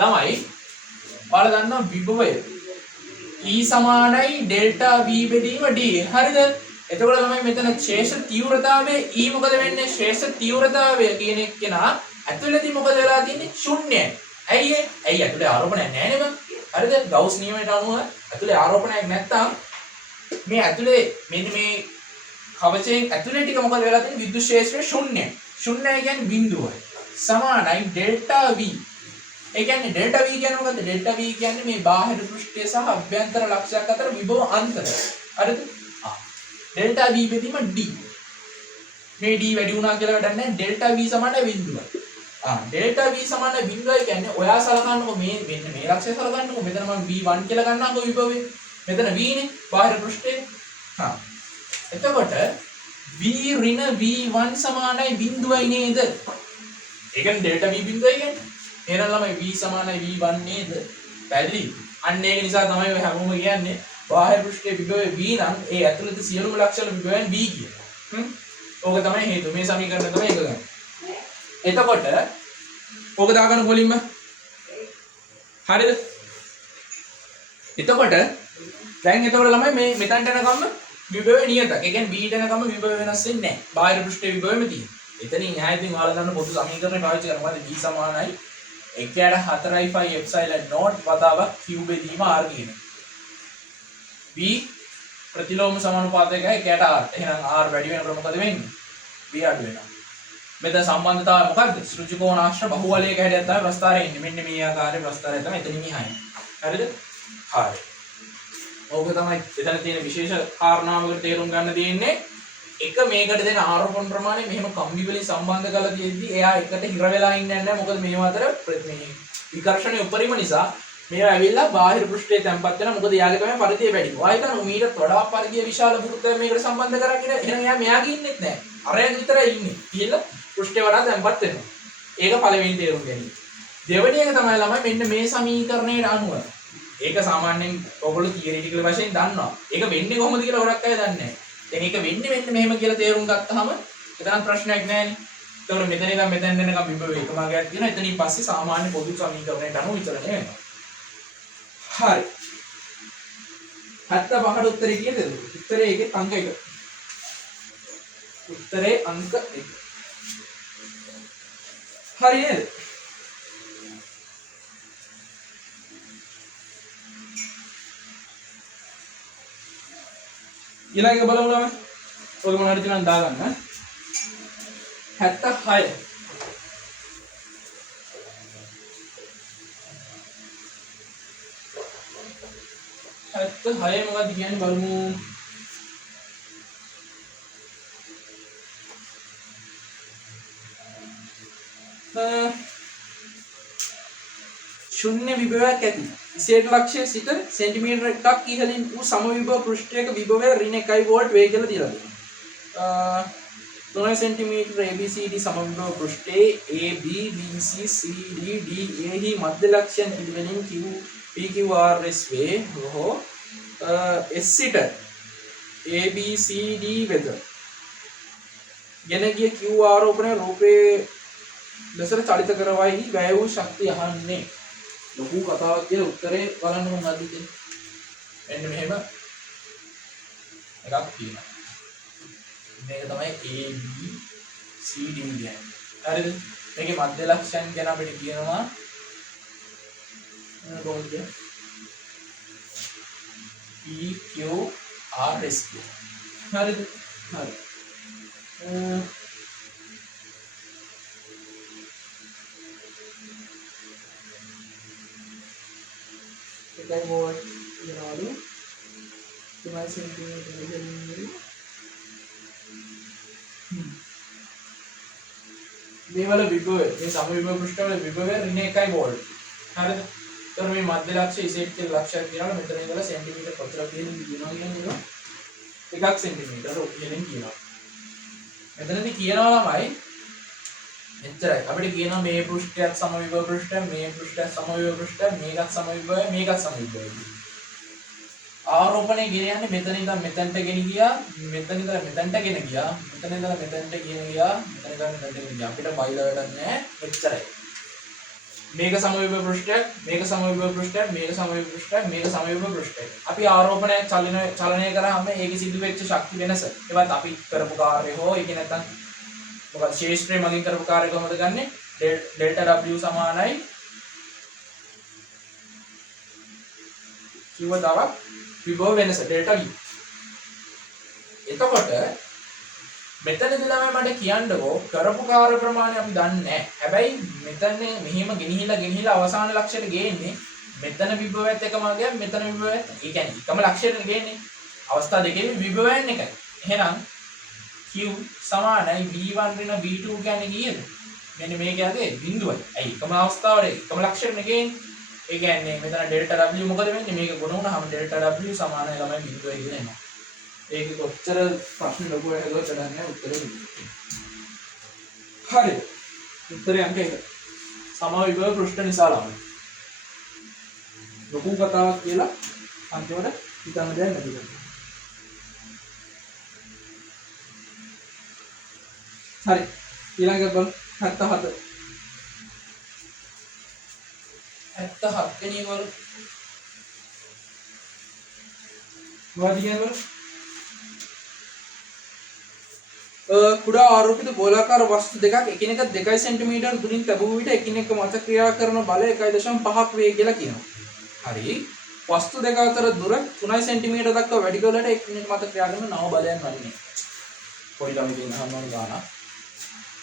ළමයි ඔයාලා දන්නවා විභවය E සමානයි ඩෙල්ටා V බෙදීම D. හරිද? එතකොට තමයි මෙතන ශේෂ තීව්‍රතාවයේ E මොකද වෙන්නේ? ශේෂ තීව්‍රතාවය කියන එක කෙනා ඇතුළතදී මොකද වෙලා තියෙන්නේ? ශුන්‍යයි. ඇයි ඒ? ඇයි ඇතුළේ ආරෝපණයක් නැහැ නේද? හරිද? ගවුස් නියමයට අනුව ඇතුළේ ආරෝපණයක් නැත්තම් මේ ඇතුළේ මෙන්න මේ කවචයෙන් ඇතුළේ ටික මොකද වෙලා තියෙන්නේ? විද්‍යුත් ශේෂ්ත්‍රය ශුන්‍යයි. ශුන්‍යයි කියන්නේ බිඳුවයි. සමානයි ඩෙල්ටා V. ඒ කියන්නේ ඩෙල්ටා V කියන්නේ මොකද්ද? ඩෙල්ටා V කියන්නේ මේ බාහිර පෘෂ්ඨය සහ අභ්‍යන්තර ලක්ෂයක් අතර විභව අන්තරය. හරිද? ඩෙල්ටා V බෙදීම D. මේ D වැඩි වුණා කියලා වැඩක් නැහැ. ඩෙල්ටා V සමාන බිඳුවයි. ඩෙල්ටා V සමාන බිඳුවයි කියන්නේ ඔයා සලකන්නකො මේ මෙන්න මේ ලක්ෂය සලකන්නකො. මෙතන මම V1 කියලා ගන්නකො විභවය. මෙතන V නේ බාහිර පෘෂ්ඨය. එතකොට V ඍණ V1 සමානයි බිඳුවයි නේද? ඒ කියන්නේ ඩෙල්ටා V බිඳුවයි කියන්නේ. එහෙනම් ළමයි V සමානයි V1 නේද? පැහැදිලි? අන්න ඒක නිසා තමයි ඔය හැමෝම කියන්නේ බාහිර පෘෂ්ඨයේ විභවය V නම් ඒ ඇතුළත සියලුම ලක්ෂණ විභවයන් V කියලා. ඕක තමයි හේතුව. මේ සමීකරණය තමයි ඒක ගන්න. එතකොට ඕක දාගන්න මුලින්ම. හරිද? එතකොට දැන් එතකොට ළමයි මේ මෙතනට යනකම් විභවය නියතයි. ඒ කියන්නේ B ට යනකම් විභවය වෙනස් වෙන්නේ නැහැ. බාහිර පෘෂ්ඨයේ විභවයම තියෙනවා. එතනින් එහා ඉතින් ඔයාලා ගන්න පොදු සමීකරණය පාවිච්චි කරනවා. මොකද V සමානයි 1/4 එප්සයිලන් නෝට් වතාවක් Q බෙදීම R කියන. V ප්‍රතිලෝම සමානුපාතයකයි 1/r. එහෙනම් R වැඩි වෙනකොට මොකද වෙන්නේ? V අඩු වෙනවා. මෙතන සම්බන්ධතාවය මොකද්ද? ඍජුකෝණාශ්‍ර බහුවලයක හැඩයක් තමයි ප්‍රස්ථාරය ඉන්නේ. මෙන්න මේ ආකාරයේ ප්‍රස්ථාරය තමයි එතනින් එහා එන්නේ. හරිද? හරි. ඕක තමයි එතන තියෙන විශේෂ කාරණාවකට තේරුම් ගන්න තියෙන්නේ. එක මේකට දෙන ආරෝපණ ප්‍රමාණය මෙහෙම කම්බි වලින් සම්බන්ධ කරලා තියෙද්දි එයා එකට හිර වෙලා ඉන්නේ නැහැ. මොකද මේව අතර මේ විකර්ෂණයේ උපරිම නිසා මේවා ඇවිල්ලා බාහිර පෘෂ්ඨයේ තැම්පත් වෙනවා. මොකද එයාගේ තමයි පරිධිය වැඩි. ඔයා හිතන මීටත් වඩා පරිධිය විශාල පුරුතයක් මේකට සම්බන්ධ කරගෙන එහෙනම් එයා මෙයාගේ ඉන්නෙත් නැහැ. අරයාගේ විතරයි ඉන්නේ. කියලා පෘෂ්ඨය වඩා තැම්පත් වෙනවා. ඒක පළවෙනි තේරුම් ගැනීම. දෙවෙනි එක තමයි ළමයි මෙන්න මේ සමීකරණයට අනුව. ඒක සාමාන්‍යයෙන් ඔයගොල්ලෝ තියරිටිකල් වශයෙන් දන්නවා. ඒක වෙන්නේ කොහොමද කියලා ගොඩක් අය දන්නේ නැහැ. දැන් ඒක වෙන්නේ මෙන්න මෙහෙම කියලා තේරුම් ගත්තාම එතන ප්‍රශ්නයක් නැහැ නේ. ඒතකොට මෙතන ඉඳන් මෙතෙන් යනකම් විභවය එකම ගයක් තියෙනවා. එතනින් පස්සේ සාමාන්‍ය පොදු සමීකරණයට අනුව විතරනේ වෙනවා. හරි. 75ට උත්තරේ කීයද? උත්තරේ ඒකේ අංක 1. උත්තරේ අංක 1. හරි නේද? ඊළඟ එක බලමු ළමයි. ඔය මොනවද කියලා දාගන්න. 76. හය මොකක්ද කියන්නේ බලමු. ශුන්‍ය විභවයක් ඇති. විශේෂ ලක්ෂයේ සිට සෙන්ටිමීටර එකක් ඉහළින් වූ සමවිභව පෘෂ්ඨයක විභවය ඍණ 1 වෝල්ට් වේ කියලා දීලා තියෙනවා. 3 සෙන්ටිමීටර ABCD සමවිභව පෘෂ්ඨයේ AB BC CD DA හි මධ්‍ය ලක්ෂයන් පිළිවෙලින් PQRS වේ හෝ S සිට ABCD වෙත ගෙන ගිය Q ආරෝපණය රූපයේ ලෙසට චලිත කරවයි වැය වූ ශක්තිය අහන්නේ. ලොකු කතාවක් කියලා උත්තරේ බලන්න මොනවද කියන්නේ. මෙන්න මෙහෙම එකක් තියෙනවා. මේක තමයි A B C D කියන්නේ. හරිද? මේකේ මධ්‍ය ලක්ෂණ ගැන අපිට කියනවා කොහොමද? P Q R S Q. හරිද? හරි. එකයි වෝල්ට් කියනවලු 3 සෙන්ටිමීටර දෙන්නේ. මේ වල විභවය මේ සම විභව පෘෂ්ඨවල විභවය ඍණ 1 වෝල්ට්. හරිද? එතකොට මේ මධ්‍ය ලක්ෂ්‍ය Z කියලා ලක්ෂයක් කියනවා. මෙතන ඉඳලා සෙන්ටිමීටර කොච්චර කියනවා කියන්නේ එකක් සෙන්ටිමීටර උපයලින් කියනවා. මෙතනදී කියනවා ළමයි එච්චරයි. අපිට කියනවා මේ පෘෂ්ඨයත් සම විභව පෘෂ්ඨය, මේ පෘෂ්ඨයත් සම විභව පෘෂ්ඨය, මේකත් සම විභවය, මේකත් සම විභවය. ආරෝපණය ගෙන යන්නේ මෙතන ඉඳන් මෙතනට ගෙන ගියා, මෙතන ඉඳලා මෙතනට ගෙන ගියා, මෙතන ඉඳලා මෙතනට ගෙන ගියා, මෙතන ඉඳන් මෙතනට ගෙන ගියා. අපිට බයිලා වැඩක් නැහැ. එච්චරයි. මේක සම විභව පෘෂ්ඨයක්, මේක සම විභව පෘෂ්ඨයක්, මේක සම විභව පෘෂ්ඨයක්, මේක සම විභව පෘෂ්ඨයක්. අපි ආරෝපණය චලනය කරාම ඒකේ සිදු වෙච්ච ශක්ති වෙනස. ඒවත් අපි කරපු කාර්යය හෝ ඒක නැත්තම් මොකද ශේෂ්ත්‍රය මගින් කරපු කාර්යය කොහොමද ගන්නෙ? ඩෙල්ටා W සමානයි කිව්වතාවක් විභව වෙනස ඩෙල්ටා V. එතකොට මෙතනදී ළමයි මට කියන්නකෝ කරපු කාර්ය ප්‍රමාණය අපි දන්නේ නැහැ. හැබැයි මෙතන මෙහිම ගෙනිහිලා අවසාන ලක්ෂයට ගේන්නේ මෙතන විභවයත් එකම වගේ මෙතන විභවයත් ඒ කියන්නේ එකම ලක්ෂයට ගේන්නේ. අවස්ථා දෙකේම විභවයන් එකයි. එහෙනම් Q සමානයි V1 ඍණ V2 කියන්නේ කීයද? මෙන්න මේකගේ බිඳුවයි. ඇයි එකම අවස්ථාවල එකම ලක්ෂයට ගේන්නේ. ඒ කියන්නේ මෙතන ඩෙල්ටා W මොකද වෙන්නේ? මේක ගුණ වුණාම ඩෙල්ටා W සමානයි ළමයි බිඳුවයි කියන එනවා. ඒක කොච්චර ප්‍රශ්න ලොකු වෙනවද නැහැ උත්තරේ. හරි. උත්තරේ අංක 1. සම විභව පෘෂ්ඨ නිසා ළමයි. ලොකු කතාවක් කියලා අන්තිමට හිතන්න දෙයක් නැති කරනවා. හරි. ඊළඟ බල 77. 77 වෙනි වල මොකද කියන්නේ? කුඩා ආරෝපිත ගෝලාකාර වස්තු දෙකක් එකිනෙක 2 සෙන්ටිමීටර දුරින් තැබුව විට එකිනෙක මත ක්‍රියා කරන බලය 1.5ක් වේ කියලා කියනවා. හරි. වස්තු දෙක අතර දුර 3 සෙන්ටිමීටර දක්වා වැඩි කලට එකිනෙක මත ක්‍රියා කරන නව බලයන් වන්නේ. පොඩි ළමයි කියන හම්බවන ගාන.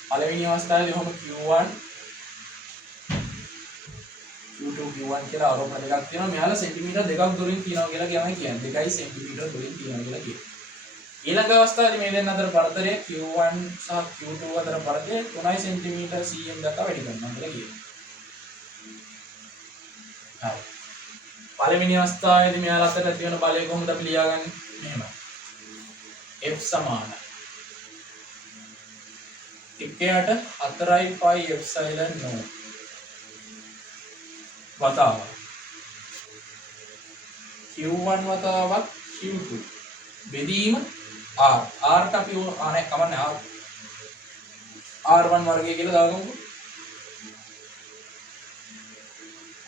පළවෙනි අවස්ථාවේදී ඔහොම Q1 Q2 Q1 කියලා ආරෝපණ දෙකක් තියෙනවා. මෙයාලා සෙන්ටිමීටර දෙකක් දුරින් තියනවා කියලා කියන්නේ 2 සෙන්ටිමීටර දුරින් තියනවා කියලා කියනවා. ඊළඟ අවස්ථාවේදී මේ දෙන්න අතර පරතරය Q1 සහ Q2 අතර පරතරය 3 සෙන්ටිමීටර cm දක්වා වැඩි කරනවා කියලා කියනවා. හරි. පළවෙනි අවස්ථාවේදී මෙයාලා අතර ඇති වෙන බලය කොහොමද අපි ලියාගන්නේ? මෙහෙමයි. F සමානයි 1/4 pi epsilon naught වතාවක් Q1 වතාවක් Q2 බෙදීම R ට අපි ආනේ කමන්නේ R1 වර්ගය කියලා දාගමුකෝ.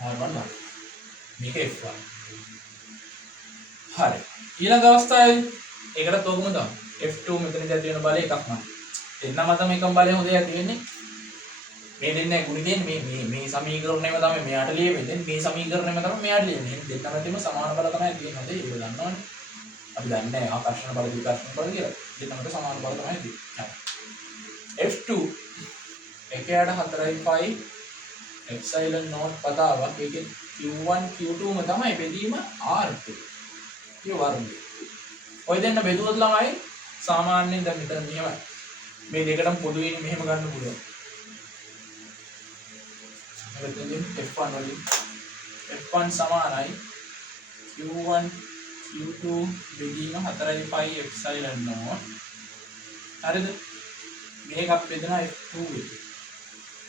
R1 වර්ගය මේක F1. හරි. ඊළඟ අවස්ථාවේ ඒකට තෝගම දාමු. F2 මෙතනදී ඇති වෙන බලය එකක්මයි. දෙන්නම තමයි එකම බලය හොඳයි ඇති වෙන්නේ. මේ දෙන්නේ ගුණිතෙන් මේ සමීකරණයම තමයි මෙයාට ලියෙන්නේ. මේ සමීකරණයම තමයි මෙයාට ලියෙන්නේ. දෙන්නම දෙම සමාන බල තමයි තියෙන්නේ. ඒක දන්නවනේ. අපි දන්නේ ආකර්ෂණ බල විකර්ෂණ බල කියලා. දෙන්නමට සමාන බල තමයි තියෙන්නේ. F2 1/4 pi epsilon naught පදාවක්. ඒකේ Q1 Q2 ම තමයි බෙදීම R2. ඒ වර්ගය. ඔය දෙන්න බෙදුවොත් ළමයි සාමාන්‍යයෙන් දැන් මෙතන මෙහෙමයි. මේ දෙකටම පොදුවෙන් මෙහෙම ගන්න පුළුවන්. මෙතනදී F1 වලින් F1 සමානයි Q1 Q2 බෙදීම 4 pi epsilon naught. හරිද? මේක අපි බෙදනවා F2 එකට.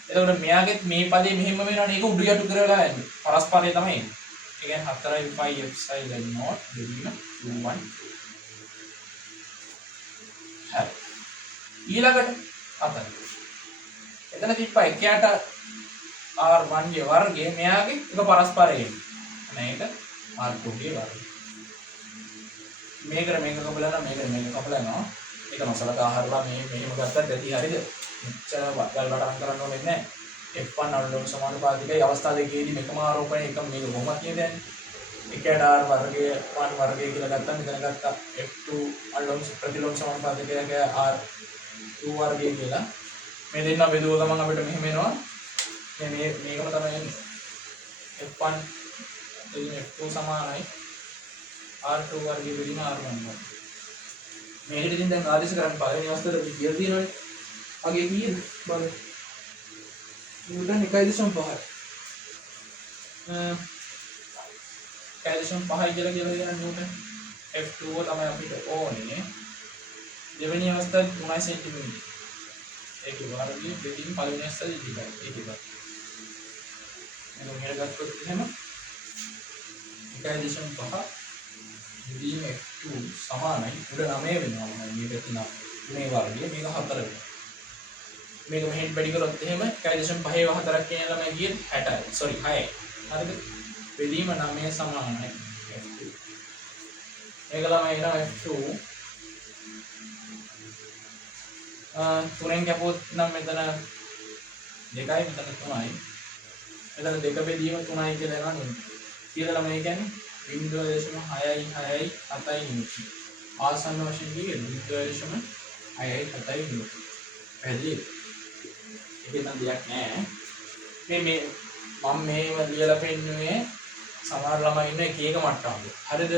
එතකොට මෙයාගෙත් මේ පදේ මෙහෙම වෙනවනේ. ඒක උඩු යටු කරලා යන්නේ. පරස්පරය තමයි එන්නේ. ඒ කියන්නේ 4 pi epsilon naught බෙදීම Q1. හරි. ඊළඟට 4. එතන තිබ්බා එකයට R1 ගේ වර්ගය මෙයාගේ එක පරස්පරයෙන්. මේක R2 ගේ වර්ගය. මේකට මේක කපලා මේකට මේක කපලා යනවා. ඒක මසලක ආහාරලා මෙහෙම ගත්තත් ඇති හරියද? මෙච්චර වර්ගල් වටන් කරන්න ඕනේ නැහැ. F1 අනුලෝම සමානුපාතිකයි අවස්ථා දෙකේදී මේකම ආරෝපණය එකම මේක කොහොමද කියන්නේ? එකයට R වර්ගය 1 වර්ගය කියලා ගත්තා මෙතන ගත්තා F2 අනුලෝම ප්‍රතිලෝම සමානුපාතිකයක R2 වර්ගය කියලා. මේ දෙන්න බෙදුව ගමන් අපිට මෙහෙම එනවා. මේකම තමයි එන්නේ. F1 F2 සමානයි R2 වර්ගය බෙදීම R1 වර්ගය. මේකට ඉතින් දැන් ආදේශ කරන්න පළවෙනි අවස්ථාවේ අපි කියලා තියෙනවානේ. අගේ කීයද බලන්න. නිව්ටන් 1.5. 1.5 කියලා කියන නිව්ටන් F2 තමයි අපිට ඕනේ. දෙවෙනි අවස්ථාවේ 3 සෙන්ටිමීටර. ඒකේ වර්ගය බෙදීම පළවෙනි අවස්ථාවේ ඉතිරි. ඒකේ බලන්න. මෙන්න මෙහෙට ගත්තොත් එහෙම 1.5 බෙදීම F2 සමානයි උඩ 9 වෙනවා. මේක තියෙනවා මේ වර්ගය මේක 4 වෙනවා. මේක මෙහෙන් වැඩි කරොත් එහෙම 1.5 4ක් කියන ළමයි ගියේ 60යි. sorry 6යි. හරිද? බෙදීම 9 සමානයි F2. මේක ළමයි එනවා F2. තුනෙන් කැපුවොත් නම් මෙතන 2යි මෙතන 3යි. මෙතන 2 බෙදීම 3යි කියලා එනවා නේද? කියලා ළමයි කියන්නේ 0.6යි 6යි 7යි නිමිති. ආසන්න වශයෙන් කියේ 0.6යි 7යි නිමිති. පැහැදිලිද? ඒක නම් දෙයක් නෑ. මේ මම මේව ලියලා පෙන්නුවේ සමහර ළමයි ඉන්න එක එක මට්ටමක. හරිද?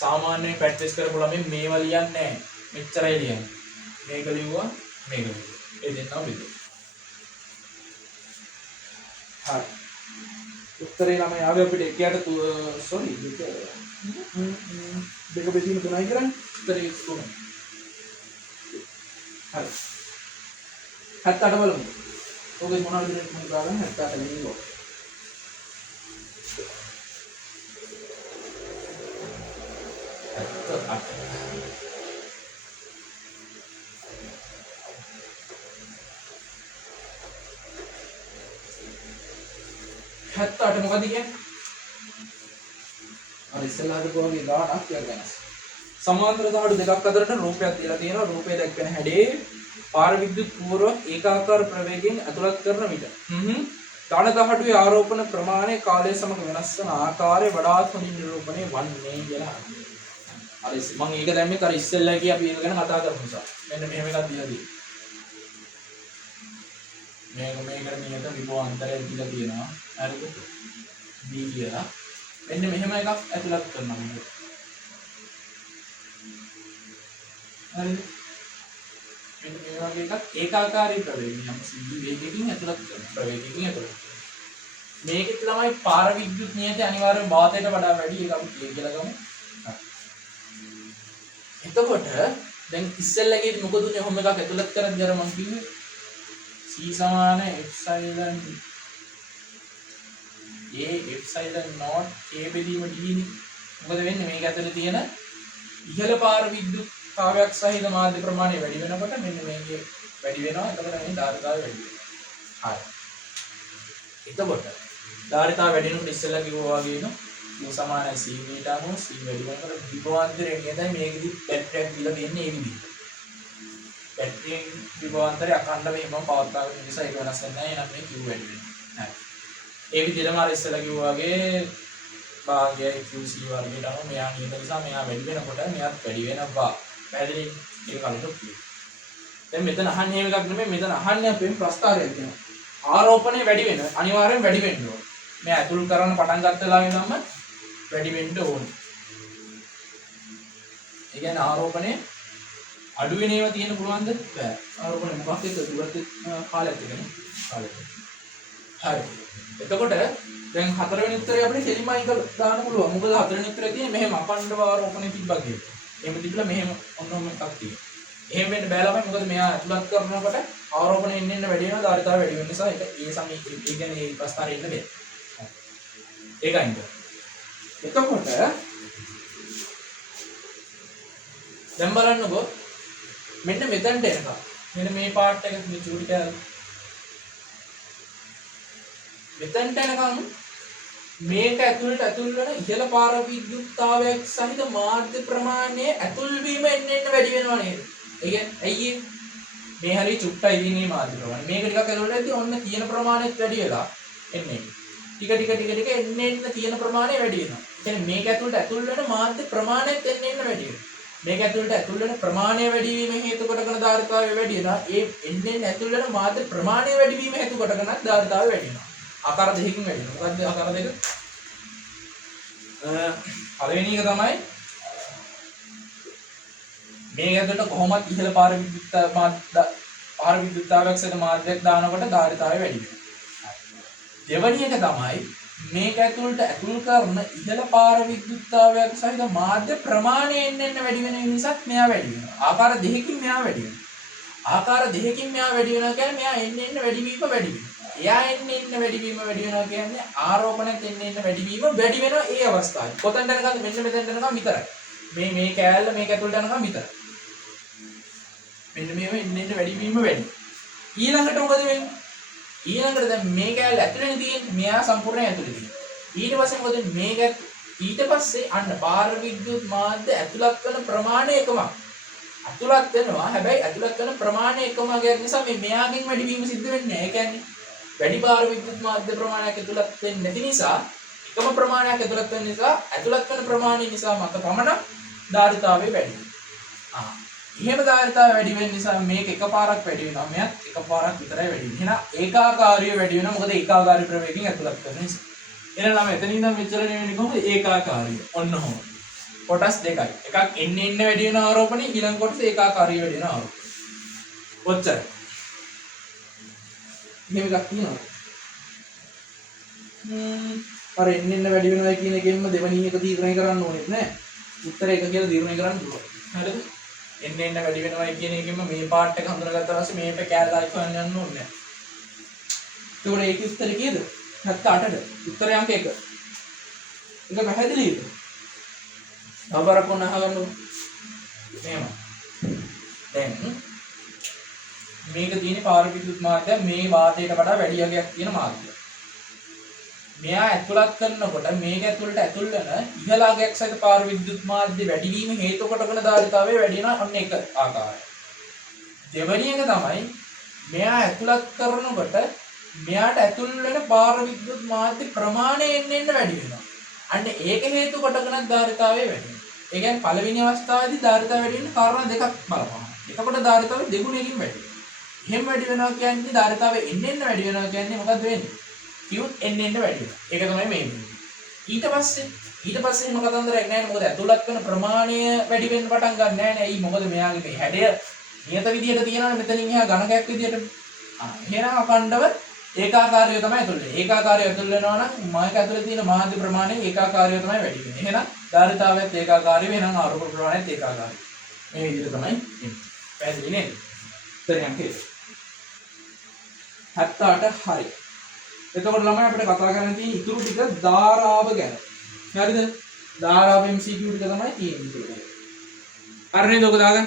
සාමාන්‍යයෙන් ප්‍රැක්ටිස් කරපු ළමයි මේව ලියන්නේ නෑ. මෙච්චරයි ලියන්නේ. මේක ලිව්වා මේක ලිව්වා. ඒ දෙන්නම බෙදුවා. හරි. උත්තරේ ළමයි ආවේ අපිට එකයට sorry දෙක බෙදීම 3යි කරන්නේ. උත්තරේ 3. හරි. 78 බලමු. ඔගේ මොනවද දෙයක් මම ගාගෙන 78 ලියනවා. 78 මොකද කියන්නේ? අර ඉස්සෙල්ලා හදපුවාගේ ගානක් කියන්නේ. සමාන්තර දහඩු දෙකක් අතරට රූපයක් තියලා තියෙනවා. රූපය දැක්වෙන හැඩේ පාර විද්‍යුත් පූර්ව ඒකාකාර ප්‍රවේගයෙන් ඇතුළත් කරන විට. ධන දහඩුවේ ආරෝපණ ප්‍රමාණය කාලය සමග වෙනස් වන ආකාරය වඩාත් හොඳින් නිරූපණය වන්නේ කියලා. අර මම ඒක දැම්මේ අර ඉස්සෙල්ලා කිය අපි ඒක ගැන කතා කරමු නිසා. මෙන්න මෙහෙම එකක් දීලා තියෙනවා. මේකට නියත විභවාන්තරය දීලා තියෙනවා. හරිද? B කියලා. මෙන්න මෙහෙම එකක් ඇතුළත් කරනවා මේක. හරිද? මෙන්න මේ වගේ එකක් ඒකාකාරී ප්‍රවේගයක් යම් වේගයකින් ඇතුළත් කරනවා. ප්‍රවේගයකින් ඇතුළත්. මේකෙත් ළමයි පාර විද්‍යුත් නියතය අනිවාර්යයෙන් වාතයට වඩා වැඩි ඒක අපි කියලා ගමු. එතකොට දැන් ඉස්සෙල්ලාගේදී මොකද උනේ ඔහොම එකක් ඇතුළත් කරද්දී අර මම කිව්වේ C සමාන epsilon A epsilon not K බෙදීම D නේ. මොකද වෙන්නේ මේක ඇතුළේ තියෙන ඉහළ පාර විද්‍යුත්තාවයක් සහිත මාධ්‍ය ප්‍රමාණය වැඩි වෙනකොට මෙන්න මේකේ වැඩි වෙනවා. එතකොට මේ ධාරිතාවය වැඩි වෙනවා. හරි. එතකොට ධාරිතාව වැඩි වෙනකොට ඉස්සෙල්ලා කිව්වා වගේ න U සමානයි C β අනුව C වැඩි වෙනකොට විභවාන්තරය නේදයි මේකෙදි බැටරියක් දීලා දෙන්නේ ඒ විදිහට. බැටරියෙන් විභවාන්තරය අඛණ්ඩව එහෙම පවත්වාගෙන යන නිසා ඒක වෙනස් වෙන්නේ නැහැ. එහෙනම් මේ Q වැඩි වෙනවා. හරි. ඒ විදිහටම අර ඉස්සෙල්ලා කිව්වා වගේ භාගයයි QC වර්ගයට අනුව මෙයා නියත නිසා මෙයා වැඩි වෙනකොට මෙයාත් වැඩි වෙනවා. පැහැදිලි? ඒක කලින් කිව්වා. දැන් මෙතන අහන්නේ එහෙම එකක් නෙමෙයි. මෙතන අහන්නේ අපෙන් ප්‍රස්තාරයක් දෙනවා. ආරෝපණය වැඩි වෙනවා. අනිවාර්යෙන් වැඩි වෙන්න ඕන. මෙයා අතුල් කරන්න පටන් ගත්ත වෙලාවෙ නම් වැඩි වෙන්න ඕන. ඒ කියන්නේ ආරෝපණය අඩු වෙන ඒවා තියෙන්න පුළුවන්ද? බෑ. ආරෝපණය මොකක් එක්කද? දුරත් කාලයත් එක්කනේ. කාලයත්. හරි. එතකොට දැන් හතරවෙනි උත්තරේ අපිට කෙලින්ම අයින් කරලා දාන්න පුළුවන්. මොකද හතරවෙනි උත්තරේ තියෙන්නේ මෙහෙම අඛණ්ඩව ආරෝපණය තිබ්බා කියලා. එහෙම තිබිලා මෙහෙම ඔන්නෝම එකක් තියෙනවා. එහෙම වෙන්න බෑ ළමයි. මොකද මෙයා අතුලත් කරනකොට ආරෝපණය එන්න වැඩි වෙනවා. ධාරිතාව වැඩි වෙන නිසා ඒක ඒ සමී ඒ කියන්නේ ඒ ප්‍රස්තාරය ඉන්න බෑ. ඒකයිද? එතකොට දැන් බලන්නකෝ මෙන්න මෙතනට එනවා. මෙන්න මේ පාර්ට් එක මේ චූටි කෑල්ල. මෙතනට එනකම් මේක ඇතුළට ඇතුල් වෙන ඉහළ පාර විද්‍යුත්තාවයක් සහිත මාධ්‍ය ප්‍රමාණය ඇතුල් වීම එන්න වැඩි වෙනවා නේද? ඒ කියන්නේ ඇයි මේ හරිය චුට්ටයි ඉන්නේ මාධ්‍ය ප්‍රමාණය. මේක ටිකක් ඇතුළට ඇද්දි ඔන්න තියෙන ප්‍රමාණයත් වැඩි වෙලා එන්නේ. ටික එන්න තියෙන ප්‍රමාණය වැඩි වෙනවා. ඒ කියන්නේ මේක ඇතුළට ඇතුල් වෙන මාධ්‍ය ප්‍රමාණයත් එන්න වැඩි වෙනවා. මේක ඇතුළට ඇතුල් වෙන ප්‍රමාණය වැඩි වීම හේතු කොටගෙන ධාරිතාවය වැඩි වෙනවා. ඒ එන්න ඇතුල් වෙන මාධ්‍ය ප්‍රමාණය වැඩි වීම හේතු කොටගෙනත් ධාරිතාවය වැඩි වෙනවා. ආකාර දෙකකින් වැඩි වෙනවා. මොකද්ද ආකාර දෙක? පළවෙනි එක තමයි මේක ඇතුළට කොහොමද ඉහළ පාර විද්‍යුත්තාවයක් සහිත මාධ්‍යයක් දානකොට ධාරිතාවය වැඩි වෙනවා. දෙවෙනි එක තමයි මේක ඇතුළට ඇතුල් කරන ඉහළ පාර විද්‍යුත්තාවයක් සහිත මාධ්‍ය ප්‍රමාණය එන්න වැඩි වෙන නිසා මෙයා වැඩි වෙනවා. ආකාර දෙකකින් මෙයා වැඩි වෙනවා. ආකාර දෙකකින් මෙයා වැඩි වෙනවා කියන්නේ මෙයා එන්න වැඩි වීම වැඩි වෙනවා. එයා එන්න වැඩි වීම වැඩි වෙනවා කියන්නේ ආරෝපණයත් එන්න වැඩි වීම වැඩි වෙනවා ඒ අවස්ථාවේ. කොතනට යනකම් මෙන්න මෙතනට යනකම් විතරයි. මේ කෑල්ල මේක ඇතුළට යනකම් විතරයි. මෙන්න මේව එන්න වැඩි වීම වැඩි. ඊළඟට මොකද වෙන්නේ? ඊළඟට දැන් මේ කෑල්ල ඇතුළේ තියෙන්නේ මෙයා සම්පූර්ණයෙන් ඇතුළේ තියෙනවා. ඊට පස්සේ මොකද මේක ඊට පස්සේ අන්න පාර විද්‍යුත් මාධ්‍ය ඇතුළත් වෙන ප්‍රමාණය එකම. ඇතුළත් වෙනවා හැබැයි ඇතුළත් වෙන ප්‍රමාණය එකම ගිය නිසා මේ මෙයාගෙන් වැඩි වීම සිද්ධ වෙන්නේ නැහැ. ඒ කියන්නේ වැඩි පාර විද්‍යුත් මාධ්‍ය ප්‍රමාණයක් ඇතුළත් වෙන්නේ නැති නිසා එකම ප්‍රමාණයක් ඇතුළත් වෙන නිසා ඇතුළත් වෙන ප්‍රමාණය නිසා මත පමණ ධාරිතාවය වැඩි වෙනවා. එහෙම ධාරිතාවය වැඩි වෙන නිසා මේක එකපාරක් වැඩි වෙනවා. මෙයත් එකපාරක් විතරයි වැඩි වෙන්නේ. එහෙනම් ඒකාකාරීව වැඩි වෙනවා. මොකද ඒකාකාරී ප්‍රවේගයෙන් ඇතුළත් කරන නිසා. එහෙනම් එතන ඉඳන් මෙච්චර නෙවෙන්නේ කොහොමද ඒකාකාරීව. ඔන්න ඔහොම. කොටස් දෙකයි. එකක් එන්න වැඩි වෙන ආරෝපණය ඊළඟ කොටස ඒකාකාරීව වැඩි වෙන ආරෝපණය. ඔච්චරයි. මේක එකක් තියෙනවා. අර එන්න වැඩි වෙනවා කියන එකෙන්ම දෙවෙනි එක තීරණය කරන්න ඕනෙත් නෑ. උත්තර එක කියලා තීරණය කරන්න පුළුවන්. හරිද? එන්න වැඩි වෙනවා කියන එකෙන්ම මේ පාර්ට් එක හඳුනාගත්තා පස්සේ මේක කැලලා ඉක්වන්න යන්න ඕනේ නෑ. ඒකෝට ඒකේ උත්තරේ කීයද? 78ද? උත්තරය අංක 1. ඒක පැහැදිලිද? අවබෝධ කරගන්න අහගන්නකො. මෙහෙම. දැන් මේක තියෙන පාර විද්‍යුත් මාධ්‍ය මේ වාතයට වඩා වැඩි යගයක් තියෙන මාධ්‍යයක්. මෙයා ඇතුළත් කරනකොට මේක ඇතුළට ඇතුල් වෙන ඉහළ අගයක් සහිත පාර විද්‍යුත් මාධ්‍ය වැඩි වීම හේතු කොටගෙන ධාරිතාවය වැඩි වෙන අන්න එක ආකාරය. දෙවෙනි එක තමයි මෙයා ඇතුළත් කරනකොට මෙයාට ඇතුල් වෙන පාර විද්‍යුත් මාධ්‍ය ප්‍රමාණය එන්න වැඩි වෙනවා. අන්න ඒක හේතු කොටගෙන ධාරිතාවය වැඩි වෙනවා. ඒ කියන්නේ පළවෙනි අවස්ථාවේදී ධාරිතාවය වැඩි වෙන කාරණා දෙකක් බලපානවා. එතකොට ධාරිතාවය දෙගුණයකින් වැඩි වෙනවා. එහෙම වැඩි වෙනවා කියන්නේ ධාරිතාවය එන්න වැඩි වෙනවා කියන්නේ මොකද්ද වෙන්නේ? Q එන්න වැඩි වෙනවා. ඒක තමයි මේ වෙන්නේ. ඊට පස්සේ එහෙම කතන්දරයක් නැහැ. මොකද ඇතුළත් වෙන ප්‍රමාණය වැඩි වෙන්න පටන් ගන්න නැහැ නේ. මොකද මෙයාගේ මේ හැඩය නියත විදියට තියෙනවනේ මෙතනින් එහා ඝනකයක් විදියට. එහෙනම් අඛණ්ඩව ඒකාකාරීව තමයි ඇතුල් වෙන්නේ. ඒකාකාරීව ඇතුල් වෙනවා නම් මායක ඇතුලේ තියෙන මාධ්‍ය ප්‍රමාණය ඒකාකාරීව තමයි වැඩි වෙන්නේ. එහෙනම් ධාරිතාවයත් ඒකාකාරීව එහෙනම් ආරෝප ප්‍රමාණයත් ඒකාකාරීව. මේ විදිහට තමයි එන්නේ. පැහැදිලි නේද? උත්තරයන් කීයද? 78 හරි. එතකොට ළමයි අපිට කතා කරන්න තියෙන ඉතුරු ටික ධාරාව ගැන. හරිද? ධාරාව MCQ ටික තමයි තියෙන්නේ. හරි නේද? ඔක දාගන්න.